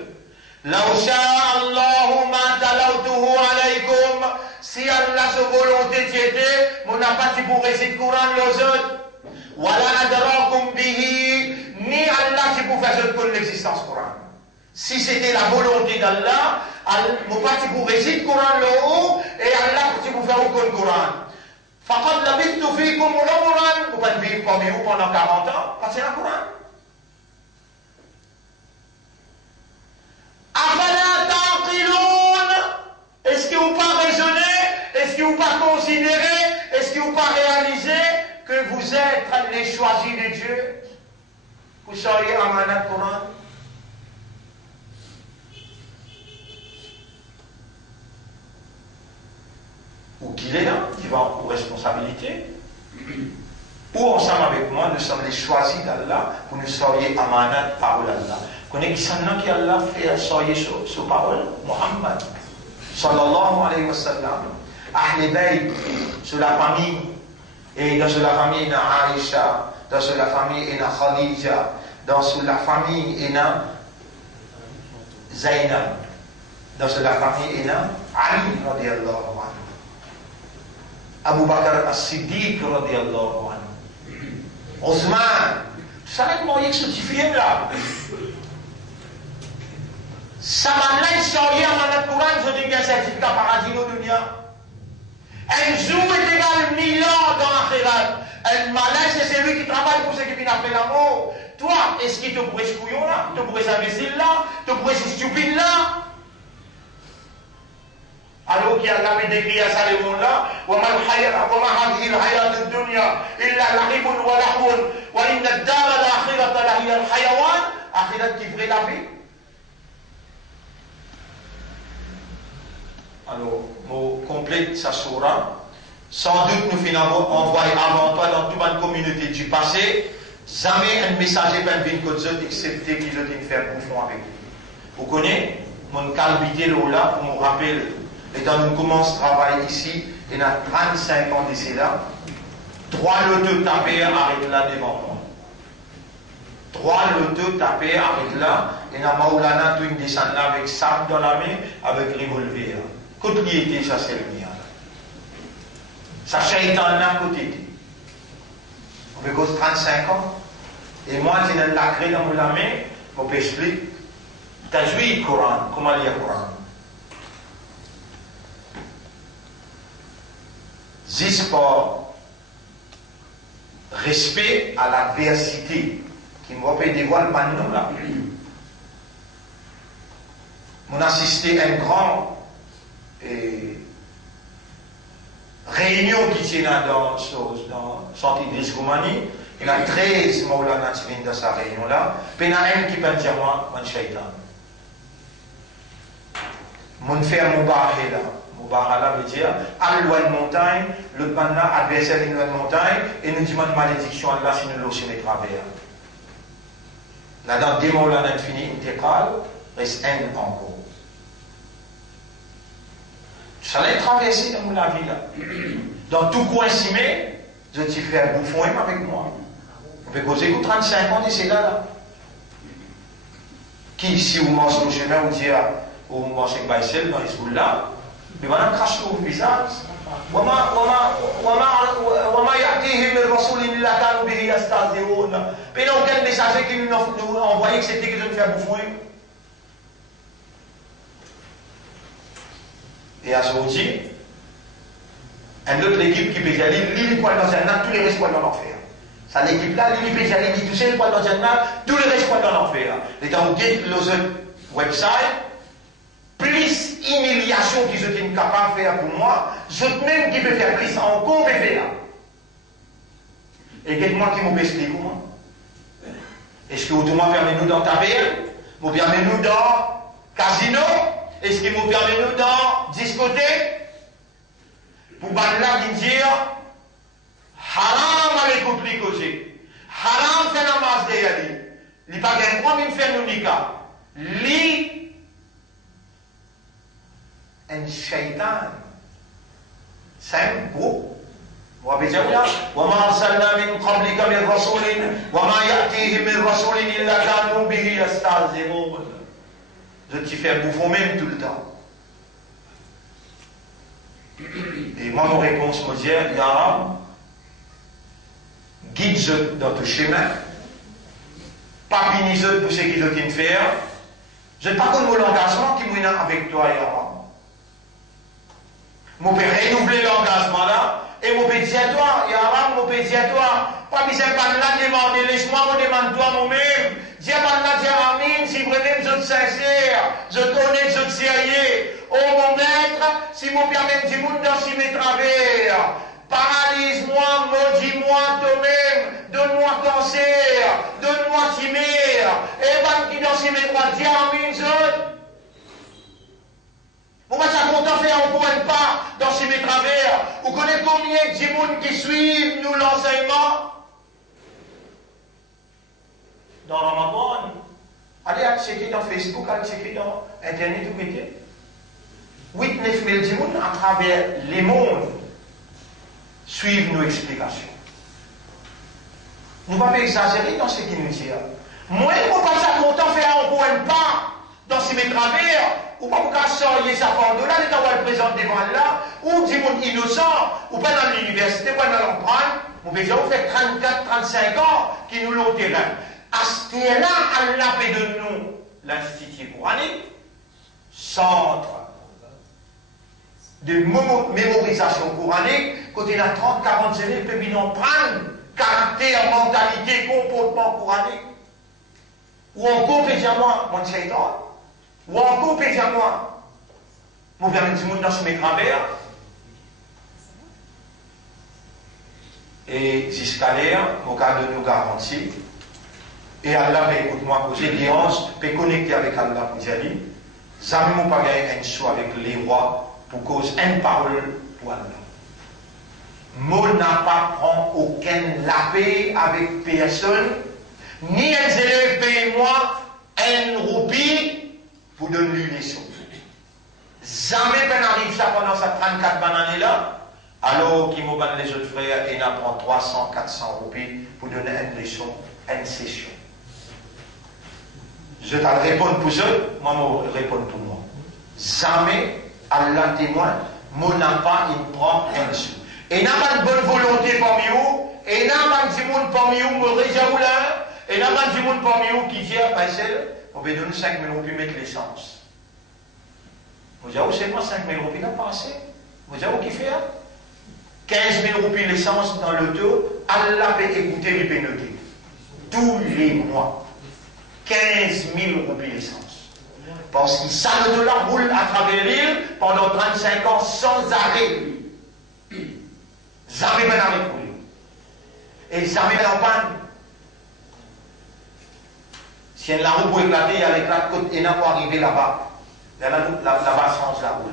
law sha'a Allahu ma talawtuhu alaykum, si Allah sa volonté était, mon n'a pas pour réciter le Coran les autres, wala adrakum bihi, ni Allah si pour faire de l'existence Coran. Si c'était la volonté d'Allah, mon pas pour réciter le Coran le haut, et Allah pour faire aucun Coran. فقد لبثت فيكم عمرا, vous pouvez vivre parmi vous pendant 40 ans, parce que c'est le Coran. أفلا تعقلون, est-ce que vous pas raisonner, est-ce que vous pas considérer, est-ce que vous pas réaliser que vous êtes les choisis de Dieu, vous soyez amanat Coran? Ou qu'il est là, qui va aux responsabilités, ou ensemble avec moi, nous sommes les choisis d'Allah, pour nous soyez amanat par Allah. Connais qui s'en a qui Allah fait soyer sur parole? Muhammad. Sallallahu alayhi wa sallam. Ahl Bayt, sur la famille. Et dans la famille, il y a Aïcha. Dans la famille, il y a Khadija. Dans la famille, il y a Zainab. Dans la famille, il y a Ali radiallahu anhu. Abu Bakr as-Siddiq radiallahu anhu. Othman. Vous savez comment il y a ce petit film là? Ça m'a laissé sortir dans le Coran, je dis qu'il y a un certificat paradis au dunia. Un jour est égal 1000 ans dans l'akhirat. Un malaise, c'est celui qui travaille pour ceux qui viennent après l'amour. Toi, est-ce qu'il te pourrait ce couillon là? Te pourrait ce imbécile là? Te pourrait ce stupide là? Alors qu'il y a la décrit à ça le monde là, وما هذه الحياة الدنيا إلا لعب ولهو وإن الدار الآخرة لهي الحيوان. Akhirat qui ferait la vie. Alors, on complète sa surah. Sans doute nous finons envoyé avant toi dans toute une communauté du passé. Jamais un messager peut venir comme ça, excepté qu'il doit faire bouffon avec lui. Vous connaissez mon calbité là pour me rappeler. Et quand nous commençons à travailler ici, il y a 35 ans d'ici là, 3 lotos tapés arrêtent là devant moi. 3 lotos tapés arrêtent là, et la Maulana tout une descend là avec sable dans la main, avec revolver. Côté qui était ça, c'est le mien. Ça shaitan là côté. On fait cause 35 ans. Et moi, j'ai une lacrée dans la main, je peux expliquer. Tu as joué le Coran, comment lire le Coran? Juste par respect à l'adversité qui me rappelle des voiles maintenant là. Mon assisté à une grande réunion qui tient dans Santé Idriss Goumani. Il y a 13 Maulana qui viennent dans sa réunion là. Puis il y en a un qui peut dire moi, mon shaitan. Mon frère Moubarak là. Moubarak veut dire, à loin de montagne, le panna adversaire de loin de montagne, et nous demande malédiction à Allah si nous l'osons mes travers. Là, dans des Maulana fini intégral, reste un encore. Ça allait traverser dans la vie là. Dans tout coin cimé, je t'ai fait un bouffon avec moi. On fait causer que 35 ans d'ici là. Qui ici vous mangez le chemin ou dire ou mangez Baïsel dans Hezbollah, mais voilà crache au visage. وما يأتيهم من رسول إلا كانوا به يستهزئون. Mais il n'y a aucun messager qui nous a envoyé que c'était que je me fais bouffer. Et à ce moment-ci, une autre équipe qui peut y aller, l'île poil dans un an, tous les restes poil dans l'enfer. Ça l'équipe là, l'île peut y aller, tout seul poil dans un an, tous les restes poil dans l'enfer. Et quand vous dites le website, plus humiliation qu'ils étaient capables de faire pour moi, je même qui peut faire plus encore peut faire. Et dites-moi qui m'ont expliqué comment. Est-ce que vous permettez nous dans taverne, vous permettez nous dans casino? Est-ce qu'il vous permet nous dans discothèque? Pour là dire haram avec compliqué. Haram fait la masse de yali. Il n'y a pas qu'un point de faire nous nika. Li un shaitan. C'est un groupe. وما أرسلنا من قبلك من رسول وما يأتيهم من رسول إلا كانوا به يستهزئون. Je t'y fais bouffon même tout le temps. Et moi, mon réponse me dit, Yara, guide-je dans ton chemin, pas finisse pour ce qu'ils doivent faire. Je ne pas comme l'engagement qui m'est avec toi, Yara. Je peux renouveler l'engagement là, et je peux dire à toi, Yara, je peux dire à toi, pas besoin de là demander, laisse-moi me demander toi moi-même. Dis à Allah, dis Amin, si vraiment je te sincère, je connais, je te sérieux. Oh mon maître, si mon permet du monde dans si mes travers, paralyse-moi, maudis-moi toi-même, donne-moi cancer, donne-moi chimère, et va qui dans si mes droits, dis Amin, je. Pourquoi ça compte faire encore un pas dans si mes travers? Vous connaissez combien de monde qui suivent nous l'enseignement? Dans Ramadan, Allez checker dans Facebook, allez checker dans Internet, tout côté. 8-9 000 personnes à travers les mondes suivent nos explications. Nous ne pouvons pas exagérer dans ce qu'il nous dit. Moi, je ne peux pas ça content faire un point pas dans ces travers, ou pas pour qu'à sortir sa part de là, les gens le présenter devant là, ou du monde innocent, ou pas dans l'université, pas dans l'empreinte, on peut dire, on fait 34-35 ans qui nous l'ont terrain. À ce là Allah fait de nous l'Institut coranique, centre de mémorisation coranique, côté la 30-40 années, peut bien prendre caractère, mentalité, comportement coranique. Ou encore, moi, mon shaitan, ou encore, moi, mon verre du monde dans ce travers. Et jusqu'à l'air, mon cas de nous garantit. Et Allah, écoute-moi, poser des anges, peut connecter avec Allah pour dire, jamais mon pas gagner un choix avec les rois pour cause une parole pour Allah. Moi n'a pas prend aucun lapé avec personne, ni un élève paye moi un roupie pour donner lui les choses. Jamais ben arrive ça pendant ces 34 bananes là, alors qu'il m'a les autres frères et n'apprend 300-400 roupies pour donner une leçon, une session. Je t'ai répondu pour eux, moi je réponds pour moi. Jamais Allah témoin, moi n'a pas il prend un sou. Et n'a pas de bonne volonté parmi vous, et n'a pas de monde parmi vous, me réjouir là, et n'a pas de monde parmi vous qui dit à Faisal, on va donner 5 000 roupies mettre l'essence. Vous avez c'est moi 5 000 roupies n'a pas assez. Vous avez qui fait 15 000 roupies l'essence dans l'auto, Allah peut écouter les pénalités. Tous les mois. 15 000 roupies l'essence. Parce que ça, le dollar roule à travers l'île pendant 35 ans sans arrêt. Jamais ben avec roulé. Et jamais ben en panne. Si la roue pour éclater, il y a l'éclat côte et n'a pas arrivé là-bas. Là-bas, sans la roule.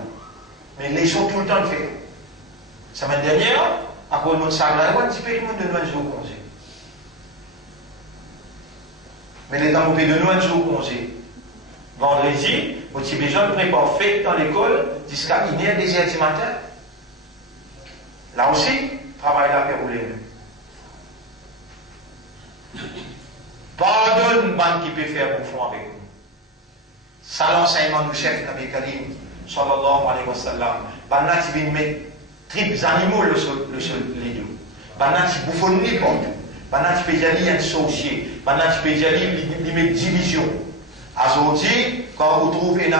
Mais les gens tout le temps le font. La semaine dernière, après le monde s'aggrave, un petit peu le monde de nous un jour congé. Mais les gens ont de nous un jour congé. Vendredi, au petit besoin de préparer fête dans l'école jusqu'à 1h, 2h du matin. Là aussi, travail là fait rouler. Pardonne, man qui peut faire bouffon avec nous. Ça l'enseignement du chef Nabi Karim, sallallahu alayhi wa sallam. Banat qui vient mettre tripes animaux le sol lido. Banat qui bouffonne les portes. Banat qui peut y un sorcier. Banat qui peut y mettre division. Aujourd'hui, quand vous trouvez une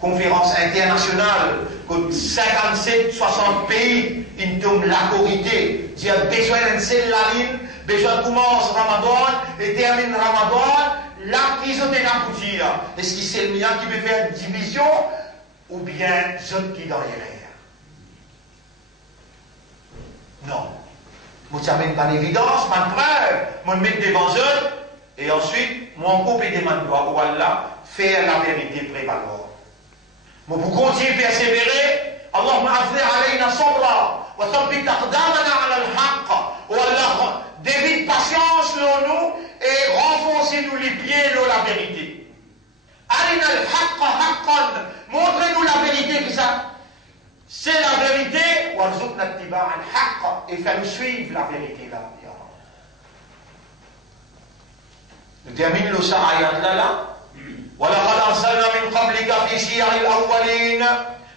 conférence internationale, que 57-60 pays, ils tombent la corrité, il y a besoin d'un seul la ligne, besoin de commencer Ramadan et termine Ramadan, là, qu'ils ont abouti. Est-ce que c'est le mien qui peut faire une division ou bien ceux qui dans les Non. Moi, ça mène pas d'évidence, pas de preuve. Moi, je mets devant eux. Et ensuite, mon couple est demandé à Allah faire la vérité prévaloir. Mais pour continuer à persévérer, Allahumma afdir alayna sabra wa thabbit aqdamana ala al-haqq. Oh Allah, débite patience sur nous et renfoncez-nous les pieds dans la vérité. Arina al-haqq haqqan. Montrez-nous la vérité que ça. C'est la vérité. Warzuqna ittiba' al-haqq. Et fais-nous suivre la vérité là. Je termine le ayat là. وَلَقَدْ أَرْسَلْنَا مِنْ قَبْلِكَ فِي شِيَعِ الْأَوَّلِينَ.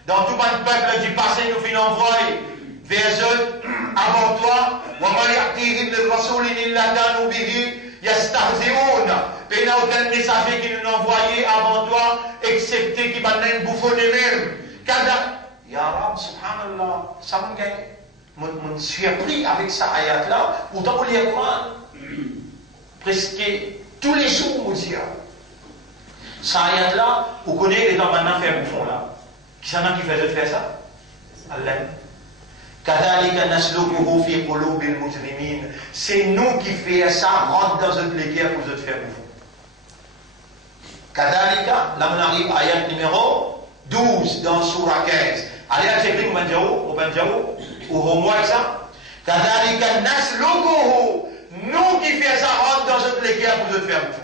Dans tout un peuple du passé, nous finons envoyer vers eux avant toi. وَمَا يَأْتِيهِمْ مِنْ رَسُولٍ إِلَّا كَانُوا بِهِ يَسْتَهْزِئُونَ. Il n'y a aucun messager qui nous a envoyé avant toi, excepté qui va nous bouffonner même. Ya Rab, subhanallah, ça me gagne. Je suis surpris avec ça ayat là. Pourtant, on lit le Coran presque tous les jours, mon Dieu. Ça ayat là, vous connaissez les gens maintenant faire bouffon là. Qui s'en a qui fait faire ça? Allah. كذلك نسلكه في قلوب المجرمين. C'est nous qui faisons ça, rentre dans une guerre pour vous faire bouffon. كذلك, là on arrive à ayat numéro 12 dans Surah 15. Allez à checker au Banjao, ou au moins ça. كذلك نسلكه. Nous qui faisons ça, rentre dans une guerre pour vous faire bouffon.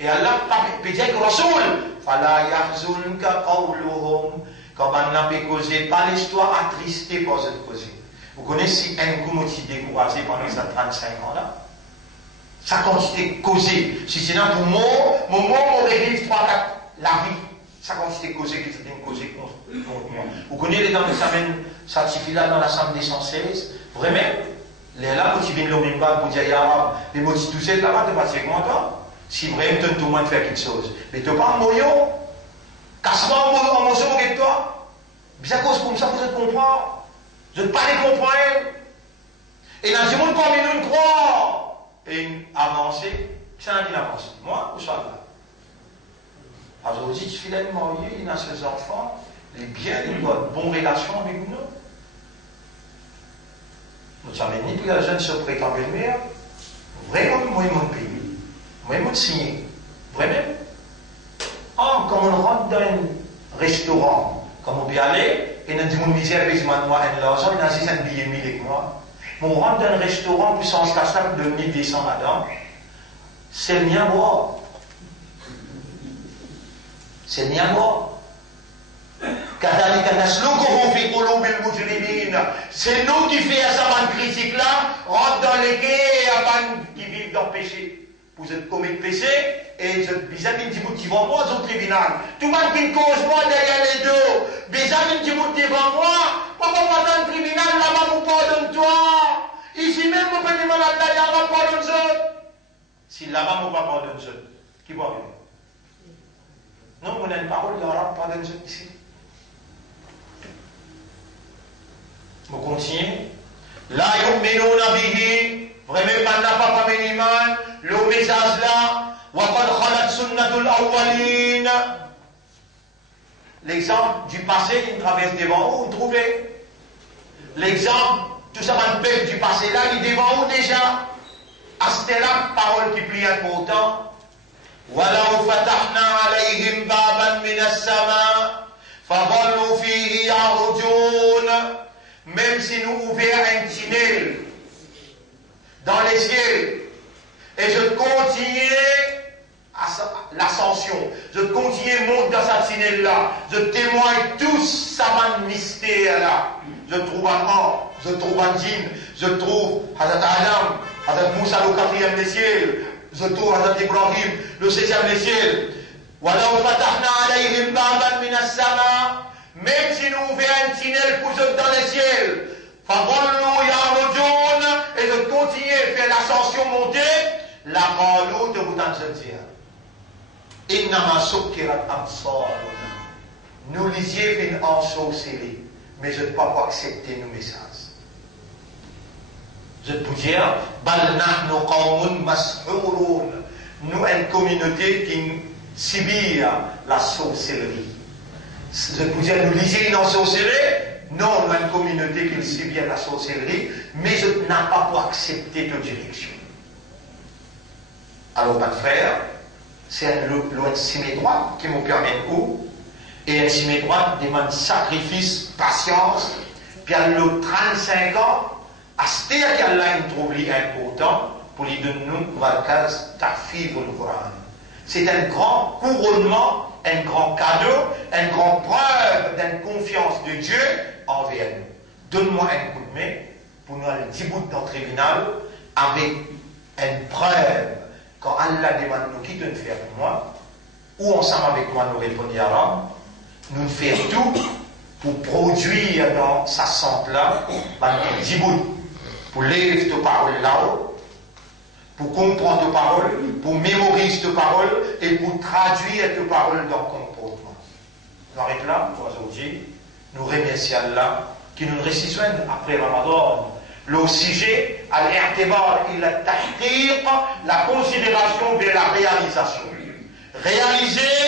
Et Allah peut dire que Rasoul, fala yahzunka qawluhum, quand on n'a pas causé, pas l'histoire attristée par cette cause. Vous connaissez un coup motivé découragé pendant ces 35 ans-là? Ça quantité causé. Si c'est là pour moi, mon réveil 3-4, la vie. Ça quantité causé qui c'était une causée contre moi. Vous connaissez les dents de semaine certificat dans l'Assemblée 116? Vraiment? Les là, quand tu viens de l'Omimba pour dire Yarab, les motifs tout ça, là-bas, tu vas passer comment toi? Si vraiment tu as tout le monde faire quelque chose. Mais tu n'as pas un moyen. Casse-moi en morceau avec toi. Bien cause comme ça, vous êtes comprendre. Je ne pas les comprendre. Et dans ce monde, comme nous croire. Et avancer, c'est un avance. Moi ou ça là? Aujourd'hui, tu fais les mariés, il a ses enfants, les biens, il doit de bonnes relations avec nous. Nous sommes ni tous les jeunes se prêtent en belle-mère. Vraiment, moi, mon pays. Moi, mon signé. Vraiment. Ah, quand on rentre dans un restaurant, comme on peut aller, et nous disons, misère, avec moi, un l'argent, il a 6 billets mille avec moi. On rentre dans un restaurant, puis sans se casser de 1200 madame. C'est le mien à boire. C'est le mien à boire. C'est nous qui faisons ça, cette critique-là, rentre dans les quais qui vivent dans le péché. Vous êtes commis de péché, et vous êtes bizarre, qui dit devant moi, vous êtes tribunal. Tout le monde qui cause moi derrière les deux, bizarre, qui dit devant moi, pourquoi pas dans le tribunal, là-bas, vous pardonne-toi. Ici même, vous pouvez demander à Allah, pardonne-toi. Si là-bas, vous ne pardonne-toi, qui va bien? Non, on a une parole, il y aura pardonne-toi ici. Vous continuez. La yu'minuna bihi, vraiment, man n'a pas iman, le message là, wa qad khalat sunnatul awwalin. L'exemple du passé qui traverse devant vous, vous trouvez? L'exemple, tout ça, un peuple du passé là, il est devant vous déjà. À cette là, parole qui plie important. وَلَوْ فَتَحْنَا عَلَيْهِمْ بَابًا مِنَ السَّمَاءِ فَظَلُّوا فِيهِ يَعْرُجُونَ. Même si nous ouvrons un tunnel dans les cieux, et je continue l'ascension, je continue à monter dans cette tunnel-là, je témoigne tous ça mystère-là. Je trouve un an, je trouve un djinn, je trouve Hazrat Adam, Hazrat Moussa le 4e des cieux, je trouve Hazrat Ibrahim le 6e des cieux. وَلَوْ فَتَحْنَا عَلَيْهِمْ بَابًا مِنَ السَّمَاءِ. Même si nous ouvrons un tunnel pour eux dans les ciels, فَظَلُّوا يَعْرُجُونَ, et je continue à faire l'ascension montée, la قَالُوا de vous dire. إِنَّمَا سُكِّرَتْ أَبْصَارُنَا. Nous les yeux viennent ensorceler, mais je ne peux pas accepter nos messages. Je peux dire, بَلْ نَحْنُ قَوْمٌ مَسْحُورُونَ. Nous, une communauté qui subit la sorcellerie. Je peux dire, nous lisons une sorcellerie. Non, nous, une communauté qui subit la sorcellerie, mais je n'ai pas pour accepter de direction. Alors, mon frère, c'est un cimé droit qui me permet de coup. Et un cimé droit demande sacrifice, patience. Puis, à l'autre 35 ans, à ce qu'il y a là un trouble important pour lui donner nous, Valkaz, Tafif le Coran. C'est un grand couronnement, un grand cadeau, une grande preuve d'une confiance de Dieu envers nous. Donne-moi un coup de main pour nous aller 10 bouts dans le tribunal avec une preuve. Quand Allah demande nous qui doit faire pour moi, ou ensemble avec moi nous répondons arabe, nous faisons tout pour produire dans sa santé-là 10 bouts. Pour lire tes paroles là-haut, pour comprendre tes paroles, pour mémoriser tes paroles et pour traduire tes paroles dans le comportement. Nous arrêtons là pour aujourd'hui. Nous remercions Allah qui nous récite après Ramadan le sujet à l'irtibar et la tahqiq, la considération vers la réalisation. Réaliser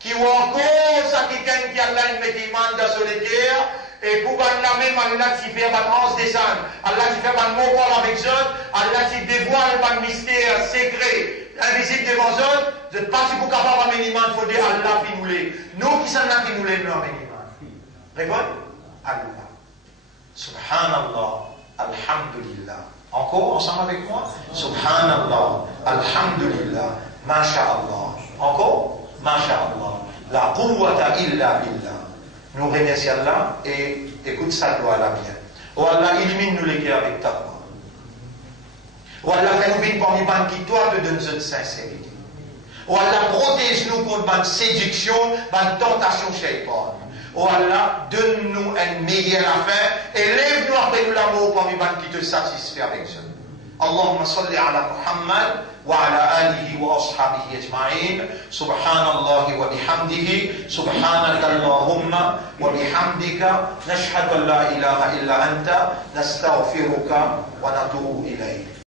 qui ou encore ça qui gagne qui Allah une médimande dans solitaire. Et pour la même, Allah qui fait ma transdescendre, Allah qui fait ma mot avec eux, Allah qui dévoile ma mystère secret, invisible devant eux, je ne sais pas si vous capable à minimum, il faut dire Allah qui nous l'est. Nous qui sommes là qui nous l'est, nous à minimum. Répondez? Allah. Subhanallah, Alhamdulillah. Encore ensemble avec moi? Subhanallah, Alhamdulillah, Masha'Allah. Encore? Masha'Allah. La quwwata illa billah. Nous remercions Allah et écoute ça, doit Allah bien. Oh Allah, illumine-nous les cœurs avec ta voix. Oh Allah, fais-nous vivre parmi les qui toi te donne cette sincérité. Oh Allah, protège-nous contre la séduction, la tentation shaitan. Oh Allah, donne-nous une meilleure affaire et lève-nous après nous l'amour parmi les qui te satisfait avec ça. اللهم صل على محمد وعلى آله وأصحابه أجمعين سبحان الله وبحمده سبحانك اللهم وبحمدك نشهد أن لا إله إلا أنت نستغفرك ونتوب إليك